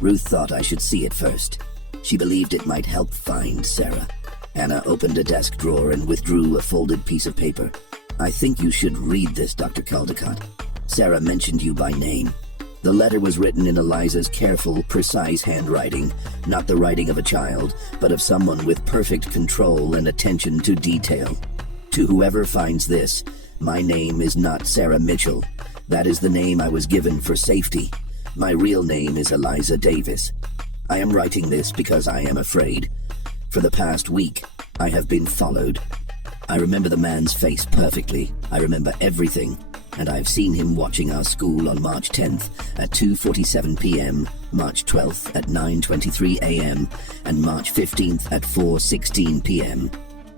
Ruth thought I should see it first. She believed it might help find Sarah. Hannah opened a desk drawer and withdrew a folded piece of paper. "I think you should read this, Dr. Caldecott. Sarah mentioned you by name. The letter was written in Eliza's careful, precise handwriting, not the writing of a child, but of someone with perfect control and attention to detail. To whoever finds this, my name is not Sarah Mitchell. That is the name I was given for safety. My real name is Eliza Davis. I am writing this because I am afraid. For the past week, I have been followed. I remember the man's face perfectly. I remember everything. and I've seen him watching our school on March 10th at 2:47 p.m., March 12th at 9:23 a.m., and March 15th at 4:16 p.m.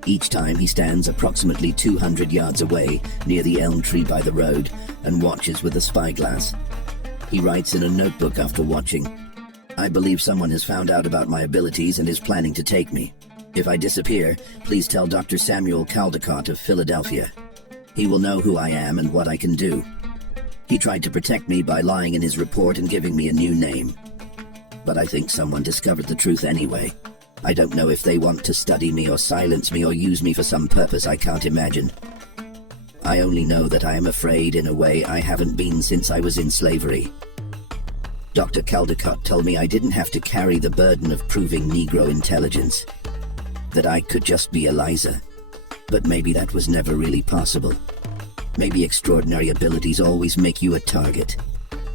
Each time he stands approximately 200 yards away near the elm tree by the road and watches with a spyglass. He writes in a notebook after watching, "I believe someone has found out about my abilities and is planning to take me. If I disappear, please tell Dr. Samuel Caldecott of Philadelphia. He will know who I am and what I can do." He tried to protect me by lying in his report and giving me a new name. But I think someone discovered the truth anyway. I don't know if they want to study me or silence me or use me for some purpose I can't imagine. I only know that I am afraid in a way I haven't been since I was in slavery. Dr. Caldecott told me I didn't have to carry the burden of proving Negro intelligence, that I could just be Eliza. But maybe that was never really possible. Maybe extraordinary abilities always make you a target.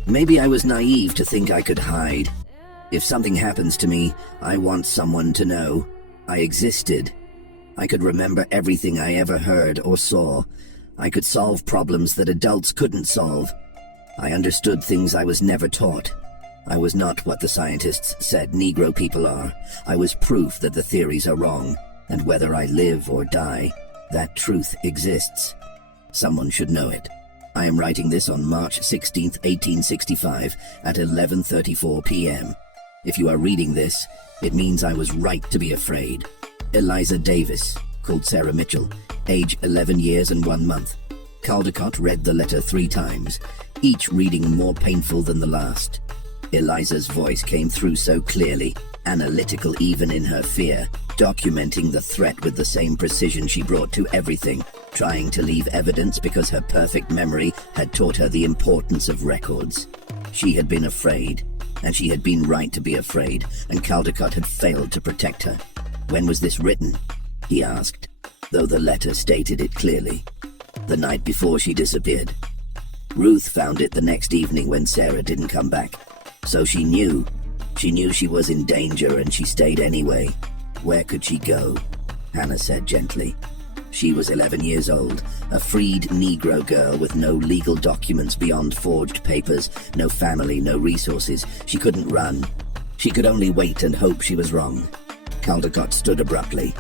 Maybe I was naive to think I could hide. If something happens to me, I want someone to know I existed. I could remember everything I ever heard or saw. I could solve problems that adults couldn't solve. I understood things I was never taught. I was not what the scientists said Negro people are. I was proof that the theories are wrong, and whether I live or die, that truth exists. Someone should know it. I am writing this on March 16th, 1865 at 11:34 p.m. If you are reading this, it means I was right to be afraid. Eliza Davis, called Sarah Mitchell, age 11 years and 1 month. Caldecott read the letter 3 times, each reading more painful than the last. Eliza's voice came through so clearly, analytical even in her fear, documenting the threat with the same precision she brought to everything, trying to leave evidence because her perfect memory had taught her the importance of records. She had been afraid, and she had been right to be afraid, and Caldecott had failed to protect her. "When was this written?" he asked, though the letter stated it clearly. "The night before she disappeared. Ruth found it the next evening when Sarah didn't come back. So she knew. She knew she was in danger and she stayed anyway. Where could she go?" Hannah said gently. She was 11 years old, a freed Negro girl with no legal documents beyond forged papers, no family, no resources. She couldn't run. She could only wait and hope she was wrong. Caldecott stood abruptly,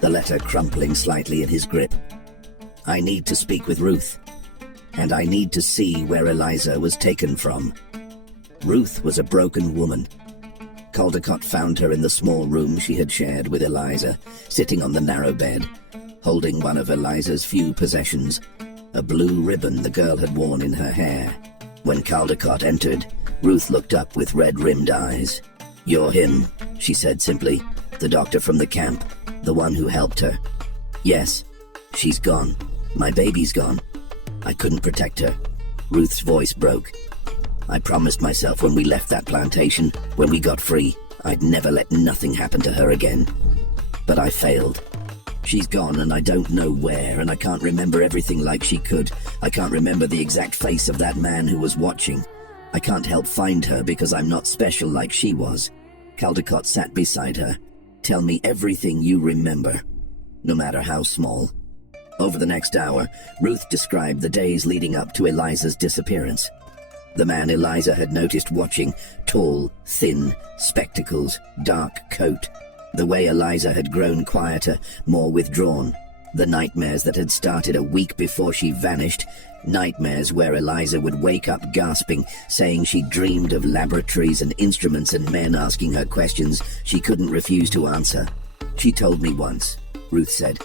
the letter crumpling slightly in his grip. "I need to speak with Ruth, and I need to see where Eliza was taken from." Ruth was a broken woman. Caldecott found her in the small room she had shared with Eliza, sitting on the narrow bed, holding one of Eliza's few possessions, a blue ribbon the girl had worn in her hair. When Caldecott entered, Ruth looked up with red-rimmed eyes. "You're him," she said simply, "the doctor from the camp, the one who helped her." "Yes, she's gone. My baby's gone. I couldn't protect her." Ruth's voice broke. "I promised myself when we left that plantation, when we got free, I'd never let nothing happen to her again. But I failed. She's gone and I don't know where, and I can't remember everything like she could. I can't remember the exact face of that man who was watching. I can't help find her because I'm not special like she was." Caldecott sat beside her. "Tell me everything you remember, no matter how small." Over the next hour, Ruth described the days leading up to Eliza's disappearance. The man Eliza had noticed watching, tall, thin, spectacles, dark coat. The way Eliza had grown quieter, more withdrawn. The nightmares that had started a week before she vanished. Nightmares where Eliza would wake up gasping, saying she dreamed of laboratories and instruments and men asking her questions she couldn't refuse to answer. "She told me once," Ruth said,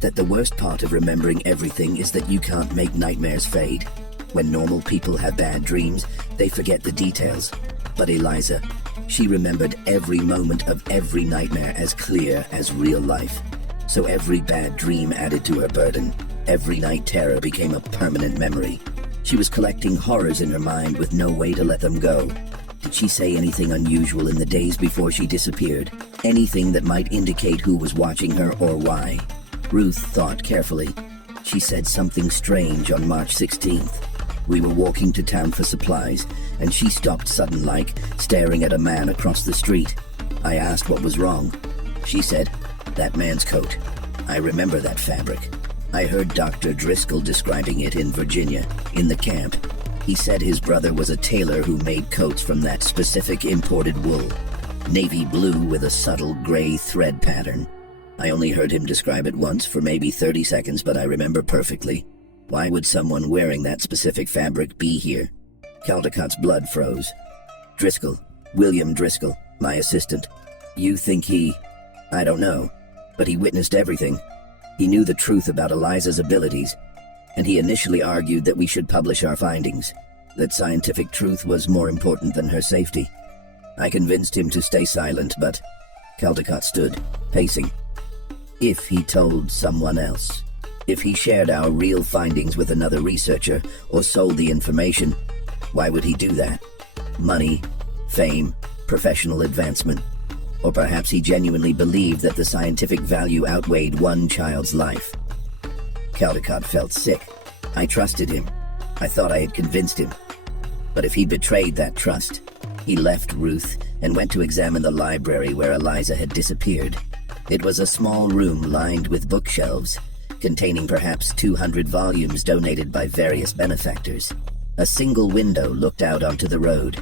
"that the worst part of remembering everything is that you can't make nightmares fade. When normal people have bad dreams, they forget the details. But Eliza, she remembered every moment of every nightmare as clear as real life. So every bad dream added to her burden. Every night terror became a permanent memory. She was collecting horrors in her mind with no way to let them go. Did she say anything unusual in the days before she disappeared? Anything that might indicate who was watching her or why?" Ruth thought carefully. "She said something strange on March 16th. We were walking to town for supplies, and she stopped sudden-like, staring at a man across the street. I asked what was wrong. She said, 'That man's coat. I remember that fabric. I heard Dr. Driscoll describing it in Virginia, in the camp. He said his brother was a tailor who made coats from that specific imported wool. Navy blue with a subtle gray thread pattern. I only heard him describe it once for maybe 30 seconds, but I remember perfectly. Why would someone wearing that specific fabric be here? Caldicott's blood froze. Driscoll, William Driscoll, my assistant. You think he... I don't know, but he witnessed everything. He knew the truth about Eliza's abilities, and he initially argued that we should publish our findings, that scientific truth was more important than her safety. I convinced him to stay silent, but Caldicott stood, pacing. If he told someone else, if he shared our real findings with another researcher or sold the information, why would he do that? Money, fame, professional advancement. Or perhaps he genuinely believed that the scientific value outweighed one child's life. Caldicott felt sick. I trusted him. I thought I had convinced him. But if he betrayed that trust, he left Ruth and went to examine the library where Eliza had disappeared. It was a small room lined with bookshelves, containing perhaps 200 volumes donated by various benefactors. A single window looked out onto the road.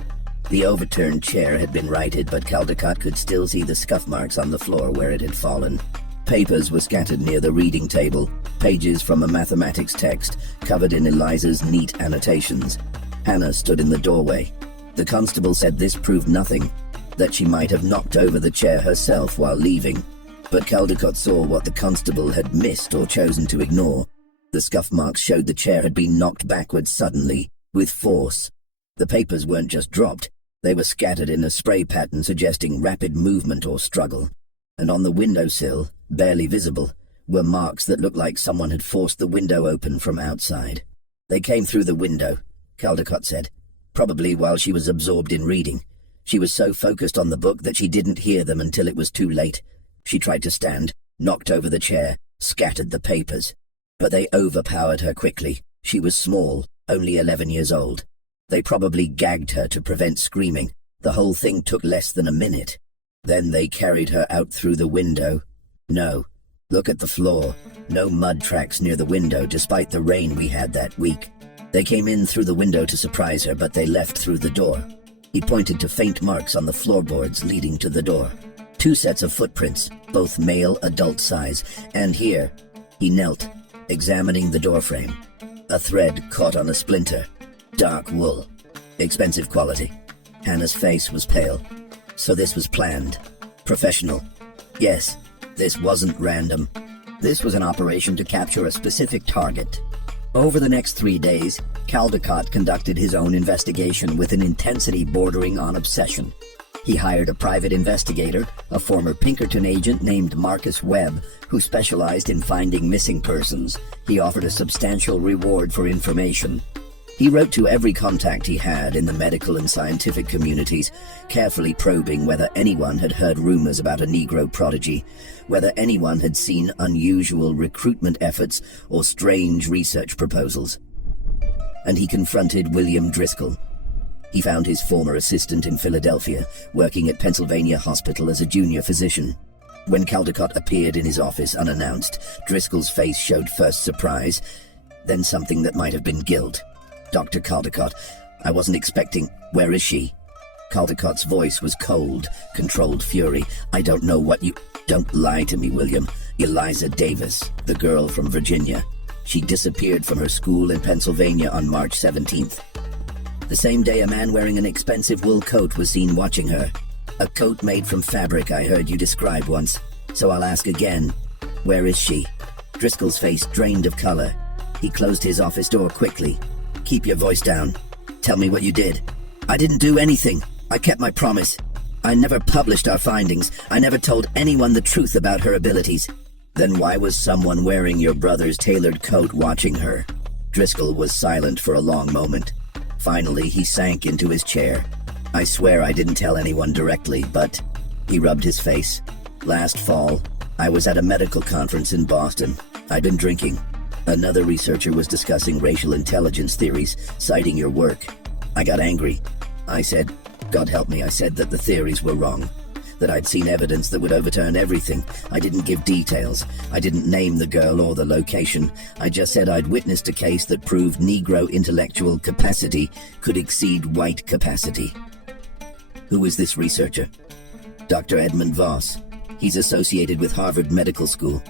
The overturned chair had been righted, but Caldicott could still see the scuff marks on the floor where it had fallen. Papers were scattered near the reading table, pages from a mathematics text covered in Eliza's neat annotations. Hannah stood in the doorway. The constable said this proved nothing, that she might have knocked over the chair herself while leaving. But Caldicott saw what the constable had missed or chosen to ignore. The scuff marks showed the chair had been knocked backwards suddenly, with force. The papers weren't just dropped. They were scattered in a spray pattern suggesting rapid movement or struggle. And on the windowsill, barely visible, were marks that looked like someone had forced the window open from outside. They came through the window, Caldicott said, probably while she was absorbed in reading. She was so focused on the book that she didn't hear them until it was too late. She tried to stand, knocked over the chair, scattered the papers. But they overpowered her quickly. She was small, only 11 years old. They probably gagged her to prevent screaming. The whole thing took less than a minute. Then they carried her out through the window. No, look at the floor. No mud tracks near the window despite the rain we had that week. They came in through the window to surprise her, but they left through the door. He pointed to faint marks on the floorboards leading to the door. 2 sets of footprints, both male adult size, and here, he knelt, examining the doorframe. A thread caught on a splinter. Dark wool. Expensive quality. Hannah's face was pale. So this was planned. Professional. Yes, this wasn't random. This was an operation to capture a specific target. Over the next 3 days, Caldicott conducted his own investigation with an intensity bordering on obsession. He hired a private investigator, a former Pinkerton agent named Marcus Webb, who specialized in finding missing persons. He offered a substantial reward for information. He wrote to every contact he had in the medical and scientific communities, carefully probing whether anyone had heard rumors about a Negro prodigy, whether anyone had seen unusual recruitment efforts or strange research proposals. And he confronted William Driscoll. He found his former assistant in Philadelphia, working at Pennsylvania Hospital as a junior physician. When Caldicott appeared in his office unannounced, Driscoll's face showed first surprise, then something that might have been guilt. Dr. Caldicott, I wasn't expecting... Where is she? Caldicott's voice was cold, controlled fury. I don't know what you... Don't lie to me, William. Eliza Davis, the girl from Virginia. She disappeared from her school in Pennsylvania on March 17th. The same day, a man wearing an expensive wool coat was seen watching her. A coat made from fabric I heard you describe once. So I'll ask again. Where is she? Driscoll's face drained of color. He closed his office door quickly. Keep your voice down. Tell me what you did. I didn't do anything. I kept my promise. I never published our findings. I never told anyone the truth about her abilities. Then why was someone wearing your brother's tailored coat watching her? Driscoll was silent for a long moment. Finally, he sank into his chair. I swear I didn't tell anyone directly, but... He rubbed his face. Last fall, I was at a medical conference in Boston. I'd been drinking. Another researcher was discussing racial intelligence theories, citing your work. I got angry. I said, God help me, I said that the theories were wrong. that I'd seen evidence that would overturn everything. I didn't give details. I didn't name the girl or the location. I just said I'd witnessed a case that proved Negro intellectual capacity could exceed white capacity. Who is this researcher? Dr. Edmund Voss. He's associated with Harvard Medical School.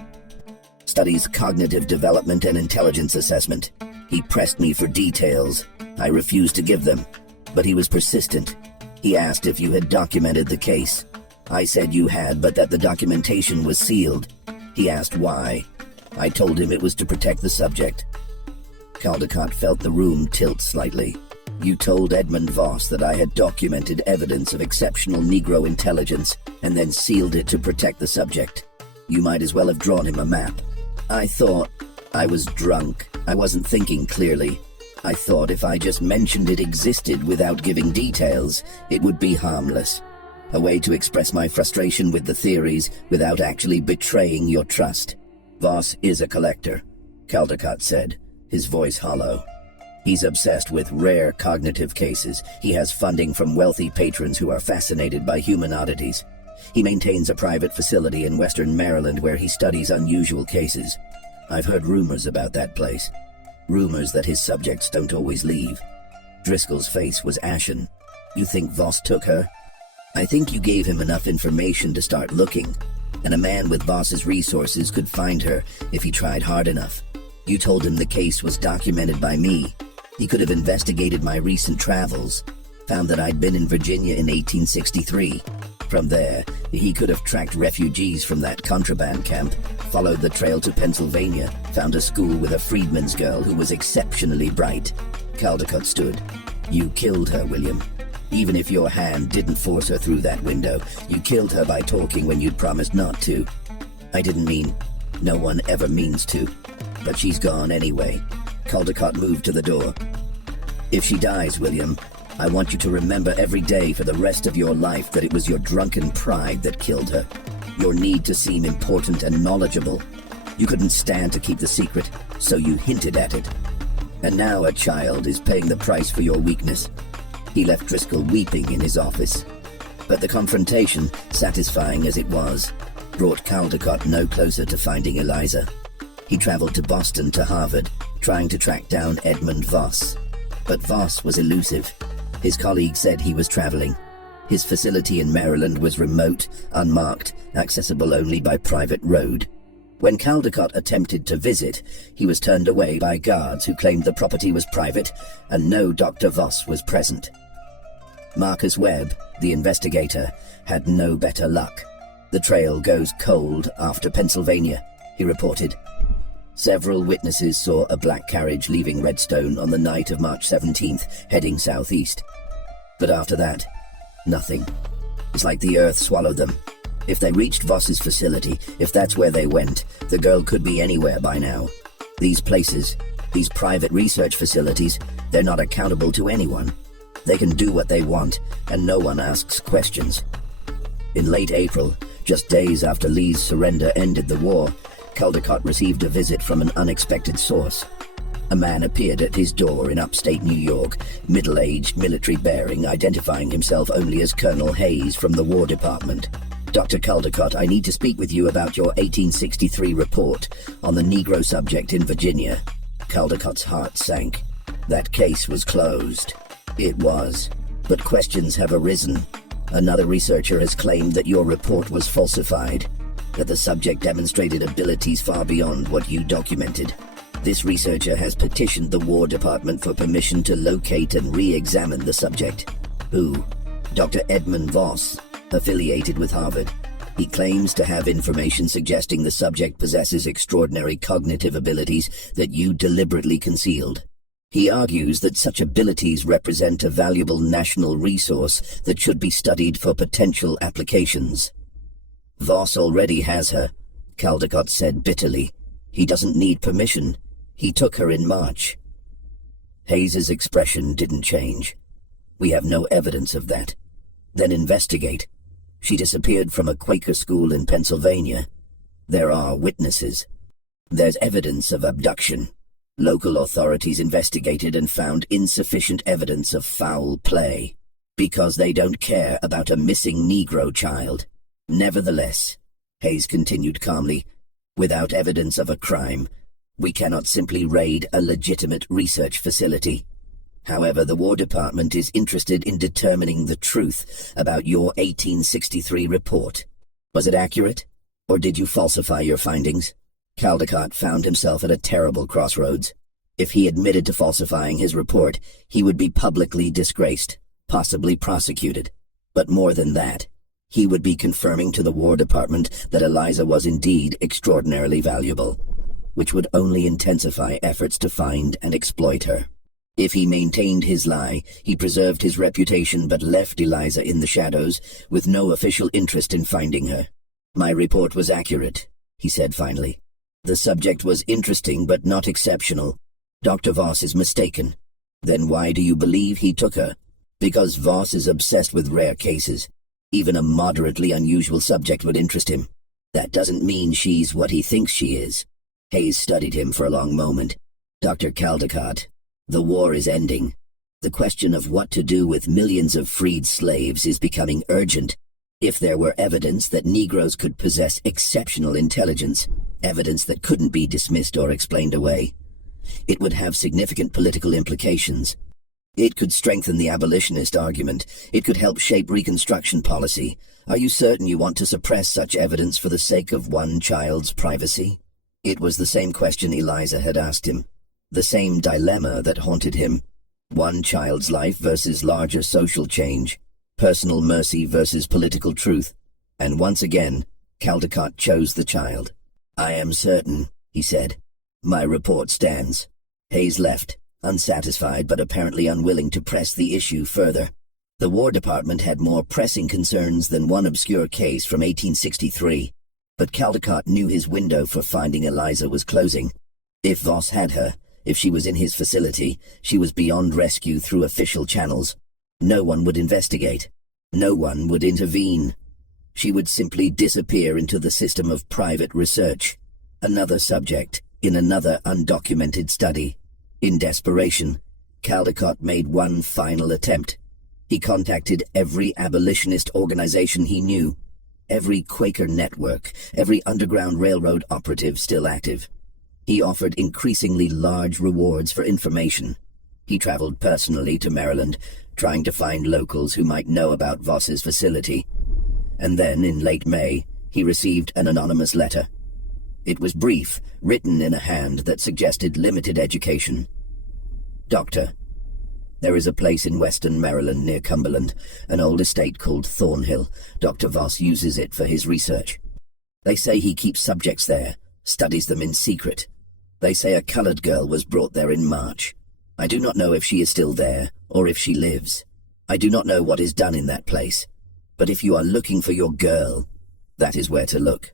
Studies cognitive development and intelligence assessment. He pressed me for details. I refused to give them, but he was persistent. He asked if you had documented the case. I said you had, but that the documentation was sealed. He asked why. I told him it was to protect the subject. Caldecott felt the room tilt slightly. You told Edmund Voss that I had documented evidence of exceptional Negro intelligence and then sealed it to protect the subject. You might as well have drawn him a map. I thought I was drunk. I wasn't thinking clearly. I thought if I just mentioned it existed without giving details, it would be harmless. A way to express my frustration with the theories without actually betraying your trust. Voss is a collector, Caldecott said, his voice hollow. He's obsessed with rare cognitive cases. He has funding from wealthy patrons who are fascinated by human oddities. He maintains a private facility in western Maryland where he studies unusual cases. I've heard rumors about that place. Rumors that his subjects don't always leave. Driscoll's face was ashen. You think Voss took her? I think you gave him enough information to start looking, and a man with Voss's resources could find her if he tried hard enough. You told him the case was documented by me. He could have investigated my recent travels, found that I'd been in Virginia in 1863. From there, he could have tracked refugees from that contraband camp, followed the trail to Pennsylvania, found a school with a freedman's girl who was exceptionally bright. Caldecott stood. You killed her, William. Even if your hand didn't force her through that window, you killed her by talking when you'd promised not to. I didn't mean. No one ever means to. But she's gone anyway. Caldecott moved to the door. If she dies, William, I want you to remember every day for the rest of your life that it was your drunken pride that killed her. Your need to seem important and knowledgeable. You couldn't stand to keep the secret, so you hinted at it. And now a child is paying the price for your weakness. He left Driscoll weeping in his office. But the confrontation, satisfying as it was, brought Caldecott no closer to finding Eliza. He traveled to Boston to Harvard, trying to track down Edmund Voss. But Voss was elusive. His colleague said he was traveling. His facility in Maryland was remote, unmarked, accessible only by private road. When Caldecott attempted to visit, he was turned away by guards who claimed the property was private and no Dr. Voss was present. Marcus Webb, the investigator, had no better luck. The trail goes cold after Pennsylvania, he reported. Several witnesses saw a black carriage leaving Redstone on the night of March 17th, heading southeast. But after that, nothing. It's like the earth swallowed them. If they reached Voss's facility, if that's where they went, the girl could be anywhere by now. These places, these private research facilities, they're not accountable to anyone. They can do what they want, and no one asks questions. In late April, just days after Lee's surrender ended the war, Caldecott received a visit from an unexpected source. A man appeared at his door in upstate New York, middle-aged, military-bearing, identifying himself only as Colonel Hayes from the War Department. Dr. Caldecott, I need to speak with you about your 1863 report on the Negro subject in Virginia. Caldecott's heart sank. That case was closed. It was. But questions have arisen. Another researcher has claimed that your report was falsified, that the subject demonstrated abilities far beyond what you documented. This researcher has petitioned the War Department for permission to locate and re-examine the subject. Who? Dr. Edmund Voss, affiliated with Harvard. He claims to have information suggesting the subject possesses extraordinary cognitive abilities that you deliberately concealed. He argues that such abilities represent a valuable national resource that should be studied for potential applications. Voss already has her, Caldecott said bitterly. He doesn't need permission. He took her in March. Hayes's expression didn't change. We have no evidence of that. Then investigate. She disappeared from a Quaker school in Pennsylvania. There are witnesses. There's evidence of abduction. Local authorities investigated and found insufficient evidence of foul play, because they don't care about a missing Negro child. Nevertheless, Hayes continued calmly, without evidence of a crime, we cannot simply raid a legitimate research facility. However, the War Department is interested in determining the truth about your 1863 report. Was it accurate, or did you falsify your findings? Caldecott found himself at a terrible crossroads. If he admitted to falsifying his report, he would be publicly disgraced, possibly prosecuted. But more than that, he would be confirming to the War Department that Eliza was indeed extraordinarily valuable, which would only intensify efforts to find and exploit her. If he maintained his lie, he preserved his reputation but left Eliza in the shadows, with no official interest in finding her. My report was accurate, he said finally. The subject was interesting but not exceptional. Dr. Voss is mistaken. Then why do you believe he took her? Because Voss is obsessed with rare cases. Even a moderately unusual subject would interest him. That doesn't mean she's what he thinks she is. Hayes studied him for a long moment. Dr. Caldecott, the war is ending. The question of what to do with millions of freed slaves is becoming urgent. If there were evidence that Negroes could possess exceptional intelligence, evidence that couldn't be dismissed or explained away, it would have significant political implications. It could strengthen the abolitionist argument. It could help shape Reconstruction policy. Are you certain you want to suppress such evidence for the sake of one child's privacy? It was the same question Eliza had asked him. The same dilemma that haunted him. One child's life versus larger social change. Personal mercy versus political truth. And once again, Caldecott chose the child. I am certain, he said. My report stands. Hayes left, unsatisfied but apparently unwilling to press the issue further. The War Department had more pressing concerns than one obscure case from 1863, but Caldecott knew his window for finding Eliza was closing. If Voss had her, if she was in his facility, she was beyond rescue through official channels. No one would investigate. No one would intervene. She would simply disappear into the system of private research. Another subject, in another undocumented study. In desperation, Caldecott made one final attempt. He contacted every abolitionist organization he knew, every Quaker network, every Underground Railroad operative still active. He offered increasingly large rewards for information. He traveled personally to Maryland, trying to find locals who might know about Voss's facility. And then, in late May, he received an anonymous letter. It was brief, written in a hand that suggested limited education. Doctor, there is a place in western Maryland near Cumberland, an old estate called Thornhill. Dr. Voss uses it for his research. They say he keeps subjects there, studies them in secret. They say a colored girl was brought there in March. I do not know if she is still there, or if she lives. I do not know what is done in that place. But if you are looking for your girl, that is where to look.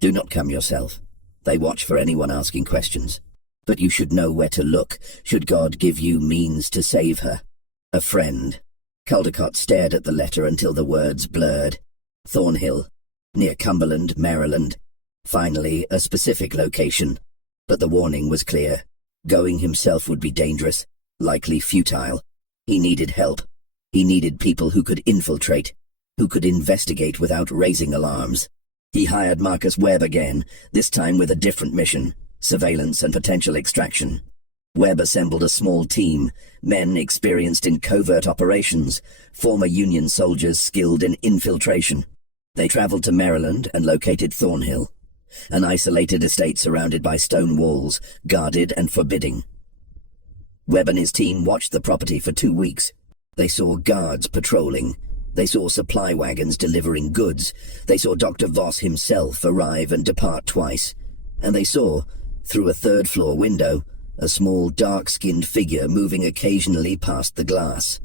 Do not come yourself. They watch for anyone asking questions. But you should know where to look, should God give you means to save her. A friend. Caldecott stared at the letter until the words blurred. Thornhill, near Cumberland, Maryland. Finally, a specific location. But the warning was clear. Going himself would be dangerous, likely futile. He needed help. He needed people who could infiltrate, who could investigate without raising alarms. He hired Marcus Webb again, this time with a different mission, surveillance and potential extraction. Webb assembled a small team, men experienced in covert operations, former Union soldiers skilled in infiltration. They traveled to Maryland and located Thornhill, an isolated estate surrounded by stone walls, guarded and forbidding. Webb and his team watched the property for 2 weeks. They saw guards patrolling. They saw supply wagons delivering goods. They saw Dr. Voss himself arrive and depart twice. And they saw, through a third-floor window, a small dark-skinned figure moving occasionally past the glass.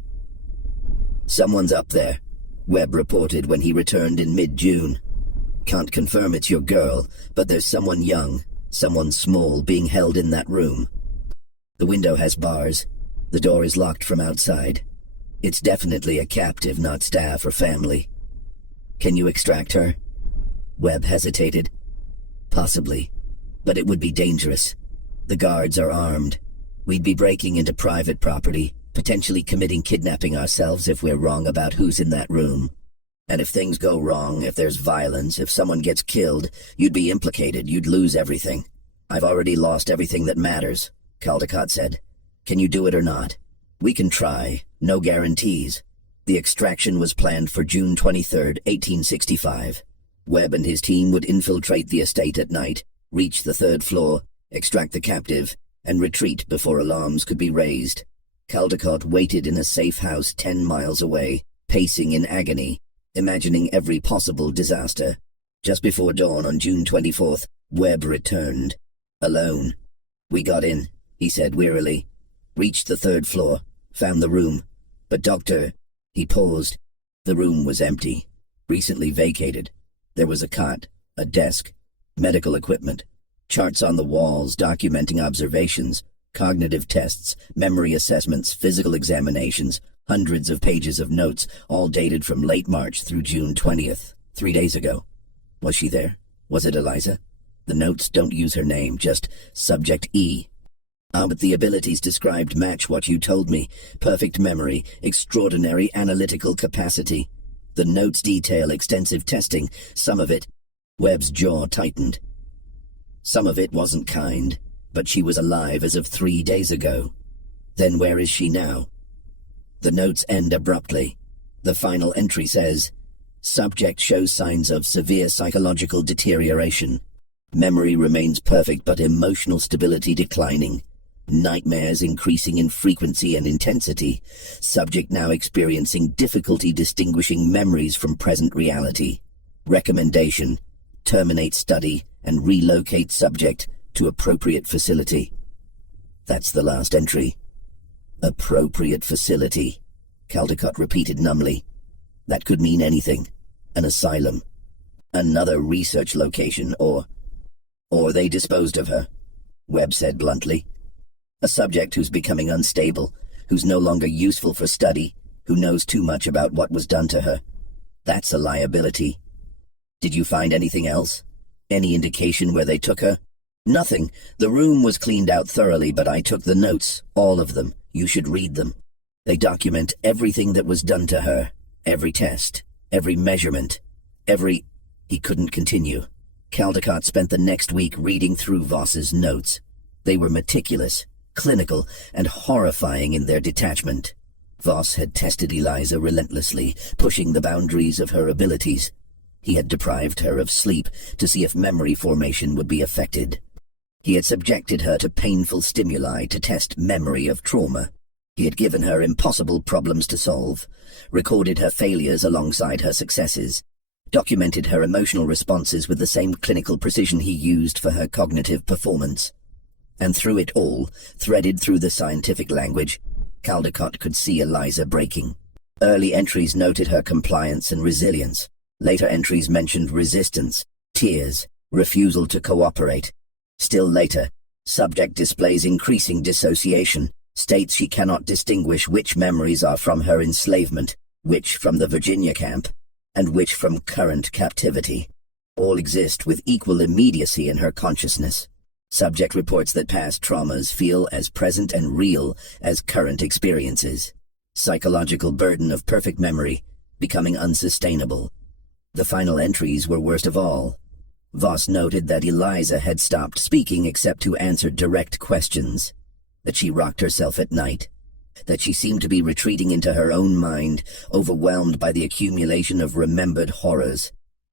Someone's up there, Webb reported when he returned in mid-June. Can't confirm it's your girl, but there's someone young, someone small being held in that room. The window has bars. The door is locked from outside. It's definitely a captive, not staff or family. Can you extract her? Webb hesitated. Possibly, but it would be dangerous. The guards are armed. We'd be breaking into private property, potentially committing kidnapping ourselves if we're wrong about who's in that room. And if things go wrong, if there's violence, if someone gets killed, you'd be implicated, you'd lose everything. I've already lost everything that matters, Caldecott said. Can you do it or not? We can try. No guarantees. The extraction was planned for June 23, 1865. Webb and his team would infiltrate the estate at night, reach the third floor, extract the captive, and retreat before alarms could be raised. Caldecott waited in a safe house 10 miles away, pacing in agony, imagining every possible disaster. Just before dawn on June 24th, Webb returned. Alone. We got in, he said wearily. Reached the third floor, found the room. But Doctor... He paused. The room was empty, recently vacated. There was a cot, a desk, medical equipment, charts on the walls documenting observations, cognitive tests, memory assessments, physical examinations, hundreds of pages of notes, all dated from late March through June 20th, 3 days ago. Was she there? Was it Eliza? The notes don't use her name, just Subject E. But the abilities described match what you told me. Perfect memory, extraordinary analytical capacity. The notes detail extensive testing, some of it... Webb's jaw tightened. Some of it wasn't kind, but she was alive as of 3 days ago. Then where is she now? The notes end abruptly. The final entry says, Subject shows signs of severe psychological deterioration. Memory remains perfect but emotional stability declining. Nightmares increasing in frequency and intensity. Subject now experiencing difficulty distinguishing memories from present reality. Recommendation: terminate study and relocate subject to appropriate facility. That's the last entry. Appropriate facility, Caldecott repeated numbly. That could mean anything. An asylum. Another research location, or they disposed of her, Webb said bluntly. A subject who's becoming unstable, who's no longer useful for study, who knows too much about what was done to her. That's a liability. Did you find anything else? Any indication where they took her? Nothing. The room was cleaned out thoroughly, but I took the notes, all of them. You should read them. They document everything that was done to her. Every test, every measurement, every... He couldn't continue. Caldecott spent the next week reading through Voss's notes. They were meticulous, clinical, and horrifying in their detachment. Voss had tested Eliza relentlessly, pushing the boundaries of her abilities. He had deprived her of sleep to see if memory formation would be affected. He had subjected her to painful stimuli to test memory of trauma. He had given her impossible problems to solve, recorded her failures alongside her successes, documented her emotional responses with the same clinical precision he used for her cognitive performance. And through it all, threaded through the scientific language, Caldecott could see Eliza breaking. Early entries noted her compliance and resilience. Later entries mentioned resistance, tears, refusal to cooperate. Still later, subject displays increasing dissociation, states she cannot distinguish which memories are from her enslavement, which from the Virginia camp, and which from current captivity. All exist with equal immediacy in her consciousness. Subject reports that past traumas feel as present and real as current experiences. Psychological burden of perfect memory, becoming unsustainable. The final entries were worst of all. Voss noted that Eliza had stopped speaking except to answer direct questions, that she rocked herself at night, that she seemed to be retreating into her own mind, overwhelmed by the accumulation of remembered horrors.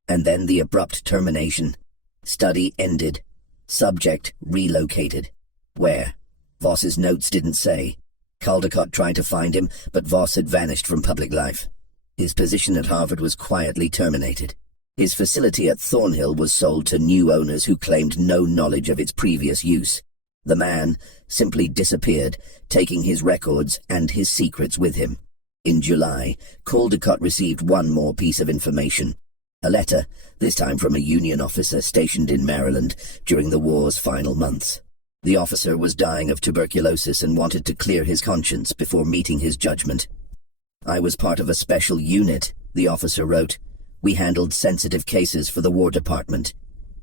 And then the abrupt termination. Study ended. Subject relocated. Where? Voss's notes didn't say. Caldecott tried to find him, but Voss had vanished from public life. His position at Harvard was quietly terminated. His facility at Thornhill was sold to new owners who claimed no knowledge of its previous use. The man simply disappeared, taking his records and his secrets with him. In July, Caldecott received one more piece of information. A letter, this time from a Union officer stationed in Maryland during the war's final months. The officer was dying of tuberculosis and wanted to clear his conscience before meeting his judgment. I was part of a special unit, the officer wrote. We handled sensitive cases for the War Department.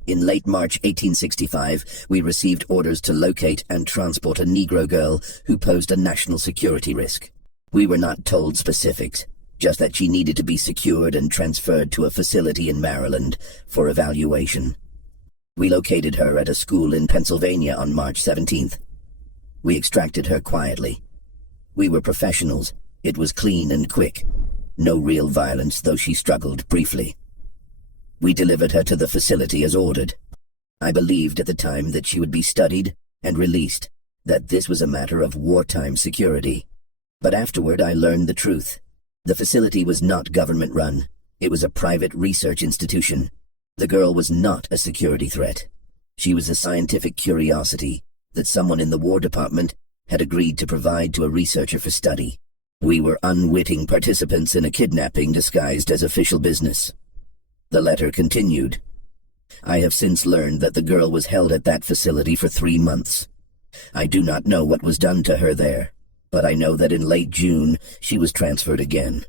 In late March 1865, we received orders to locate and transport a Negro girl who posed a national security risk. We were not told specifics. just that she needed to be secured and transferred to a facility in Maryland for evaluation. We located her at a school in Pennsylvania on March 17th. We extracted her quietly. We were professionals. It was clean and quick. No real violence, though she struggled briefly. We delivered her to the facility as ordered. I believed at the time that she would be studied and released, that this was a matter of wartime security. But afterward I learned the truth. The facility was not government-run. It was a private research institution. The girl was not a security threat. She was a scientific curiosity that someone in the War Department had agreed to provide to a researcher for study. We were unwitting participants in a kidnapping disguised as official business. The letter continued. I have since learned that the girl was held at that facility for 3 months. I do not know what was done to her there, but I know that in late June she was transferred again.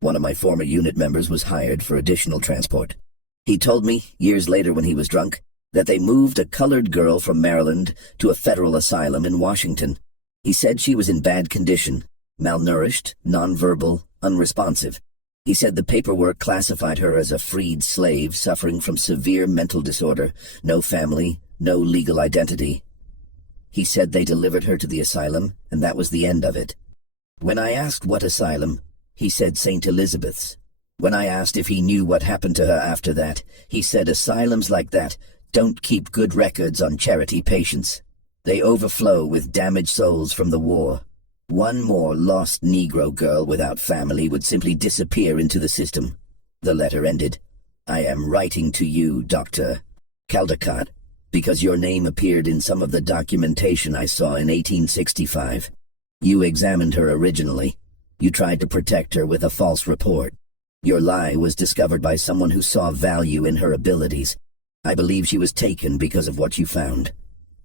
One of my former unit members was hired for additional transport. He told me, years later when he was drunk, that they moved a colored girl from Maryland to a federal asylum in Washington. He said she was in bad condition, malnourished, nonverbal, unresponsive. He said the paperwork classified her as a freed slave suffering from severe mental disorder, no family, no legal identity. He said they delivered her to the asylum, and that was the end of it. When I asked what asylum, he said St. Elizabeth's. When I asked if he knew what happened to her after that, he said asylums like that don't keep good records on charity patients. They overflow with damaged souls from the war. One more lost Negro girl without family would simply disappear into the system. The letter ended. I am writing to you, Dr. Caldecott, because your name appeared in some of the documentation I saw in 1865. You examined her originally. You tried to protect her with a false report. Your lie was discovered by someone who saw value in her abilities. I believe she was taken because of what you found.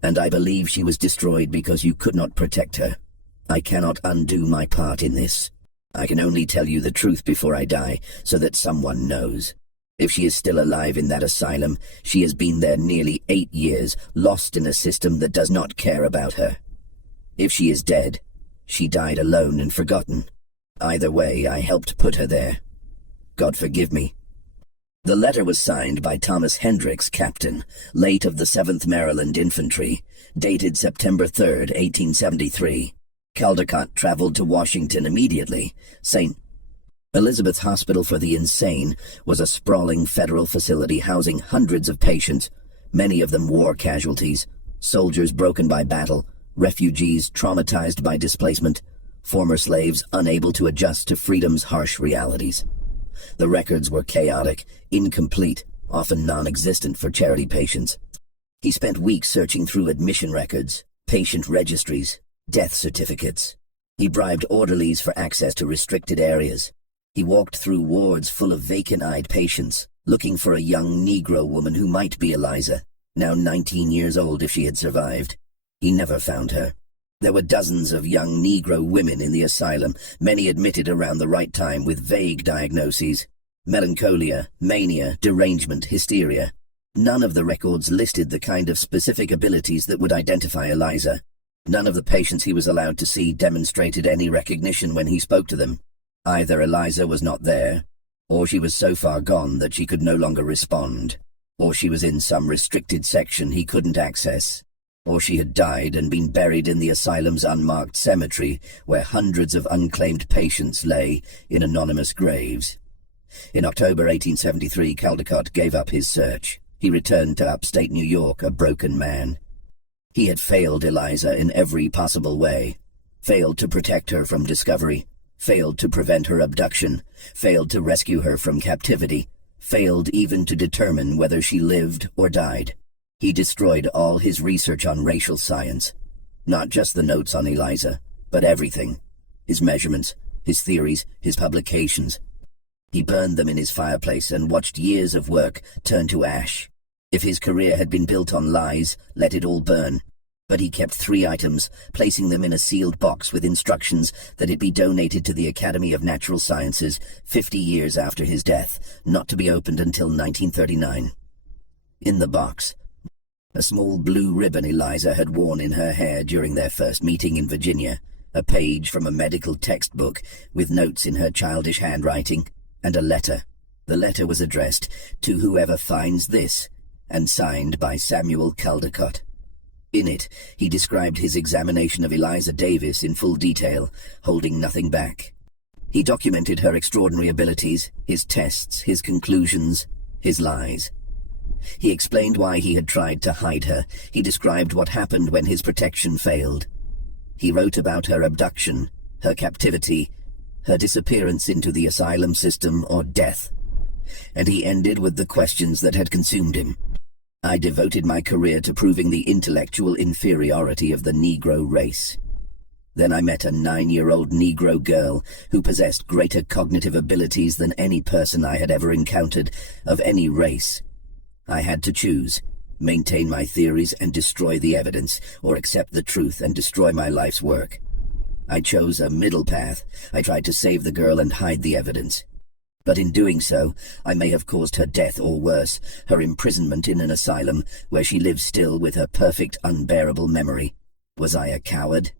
And I believe she was destroyed because you could not protect her. I cannot undo my part in this. I can only tell you the truth before I die, so that someone knows. If she is still alive in that asylum, she has been there nearly 8 years, lost in a system that does not care about her. If she is dead, she died alone and forgotten. Either way, I helped put her there. God forgive me. The letter was signed by Thomas Hendricks, Captain, late of the 7th Maryland Infantry, dated September 3rd, 1873. Caldecott traveled to Washington immediately. St. Elizabeth's Hospital for the Insane was a sprawling federal facility housing hundreds of patients, many of them war casualties, soldiers broken by battle, refugees traumatized by displacement, former slaves unable to adjust to freedom's harsh realities. The records were chaotic, incomplete, often non-existent for charity patients. He spent weeks searching through admission records, patient registries, death certificates. He bribed orderlies for access to restricted areas. He walked through wards full of vacant-eyed patients, looking for a young Negro woman who might be Eliza, now 19 years old if she had survived. He never found her. There were dozens of young Negro women in the asylum, many admitted around the right time with vague diagnoses: melancholia, mania, derangement, hysteria. None of the records listed the kind of specific abilities that would identify Eliza. None of the patients he was allowed to see demonstrated any recognition when he spoke to them. Either Eliza was not there, or she was so far gone that she could no longer respond, or she was in some restricted section he couldn't access, or she had died and been buried in the asylum's unmarked cemetery where hundreds of unclaimed patients lay in anonymous graves. In October 1873, Caldecott gave up his search. He returned to upstate New York a broken man. He had failed Eliza in every possible way. Failed to protect her from discovery, failed to prevent her abduction, failed to rescue her from captivity, failed even to determine whether she lived or died. He destroyed all his research on racial science. Not just the notes on Eliza, but everything. His measurements, his theories, his publications. He burned them in his fireplace and watched years of work turn to ash. If his career had been built on lies, let it all burn. But he kept 3 items, placing them in a sealed box with instructions that it be donated to the Academy of Natural Sciences 50 years after his death, not to be opened until 1939. In the box, a small blue ribbon Eliza had worn in her hair during their first meeting in Virginia, a page from a medical textbook with notes in her childish handwriting, and a letter. The letter was addressed to whoever finds this, and signed by Samuel Caldecott. In it, he described his examination of Eliza Davis in full detail, holding nothing back. He documented her extraordinary abilities, his tests, his conclusions, his lies. He explained why he had tried to hide her. He described what happened when his protection failed. He wrote about her abduction, her captivity, her disappearance into the asylum system or death. And he ended with the questions that had consumed him. I devoted my career to proving the intellectual inferiority of the Negro race. Then I met a 9-year-old Negro girl who possessed greater cognitive abilities than any person I had ever encountered of any race. I had to choose, maintain my theories and destroy the evidence, or accept the truth and destroy my life's work. I chose a middle path. I tried to save the girl and hide the evidence. But in doing so, I may have caused her death or worse, her imprisonment in an asylum where she lives still with her perfect, unbearable memory. Was I a coward?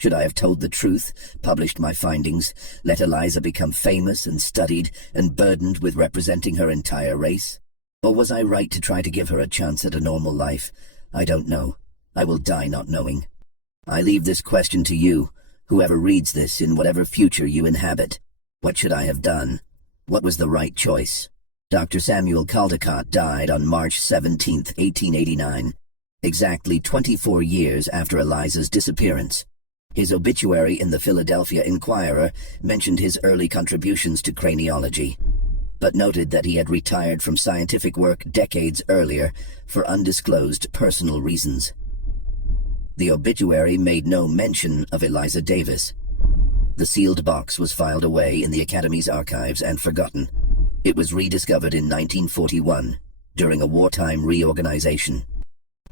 Should I have told the truth, published my findings, let Eliza become famous and studied and burdened with representing her entire race? Or was I right to try to give her a chance at a normal life? I don't know. I will die not knowing. I leave this question to you, whoever reads this in whatever future you inhabit. What should I have done? What was the right choice? Dr. Samuel Caldecott died on March 17, 1889, exactly 24 years after Eliza's disappearance. His obituary in the Philadelphia Inquirer mentioned his early contributions to craniology, but noted that he had retired from scientific work decades earlier for undisclosed personal reasons. The obituary made no mention of Eliza Davis. The sealed box was filed away in the Academy's archives and forgotten. It was rediscovered in 1941, during a wartime reorganization.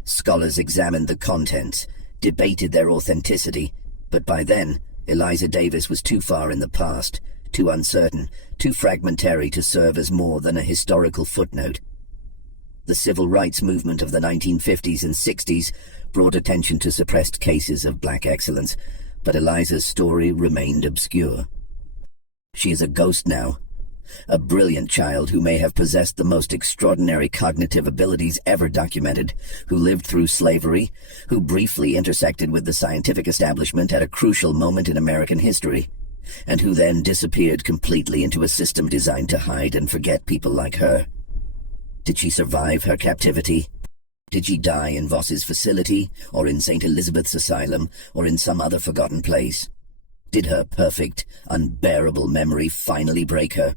Scholars examined the contents, debated their authenticity, but by then, Eliza Davis was too far in the past, too uncertain, too fragmentary to serve as more than a historical footnote. The civil rights movement of the 1950s and 60s brought attention to suppressed cases of black excellence, but Eliza's story remained obscure. She is a ghost now, a brilliant child who may have possessed the most extraordinary cognitive abilities ever documented, who lived through slavery, who briefly intersected with the scientific establishment at a crucial moment in American history, and who then disappeared completely into a system designed to hide and forget people like her. Did she survive her captivity? Did she die in Voss's facility, or in St. Elizabeth's Asylum, or in some other forgotten place? Did her perfect, unbearable memory finally break her,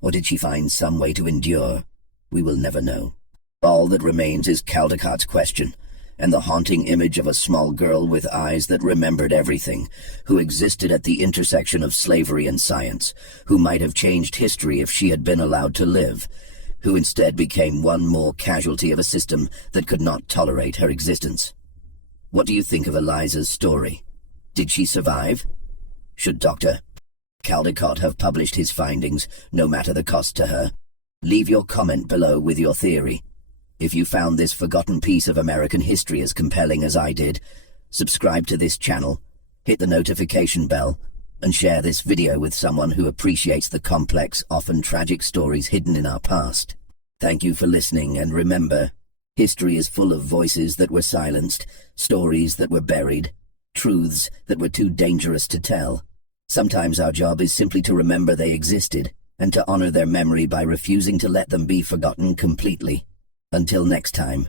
or did she find some way to endure? We will never know. All that remains is Caldecott's question, and the haunting image of a small girl with eyes that remembered everything, who existed at the intersection of slavery and science, who might have changed history if she had been allowed to live, who instead became one more casualty of a system that could not tolerate her existence. What do you think of Eliza's story? Did she survive? Should Dr. Caldecott have published his findings, no matter the cost to her? Leave your comment below with your theory. If you found this forgotten piece of American history as compelling as I did, subscribe to this channel, hit the notification bell, and share this video with someone who appreciates the complex, often tragic stories hidden in our past. Thank you for listening, and remember, history is full of voices that were silenced, stories that were buried, truths that were too dangerous to tell. Sometimes our job is simply to remember they existed, and to honor their memory by refusing to let them be forgotten completely. Until next time.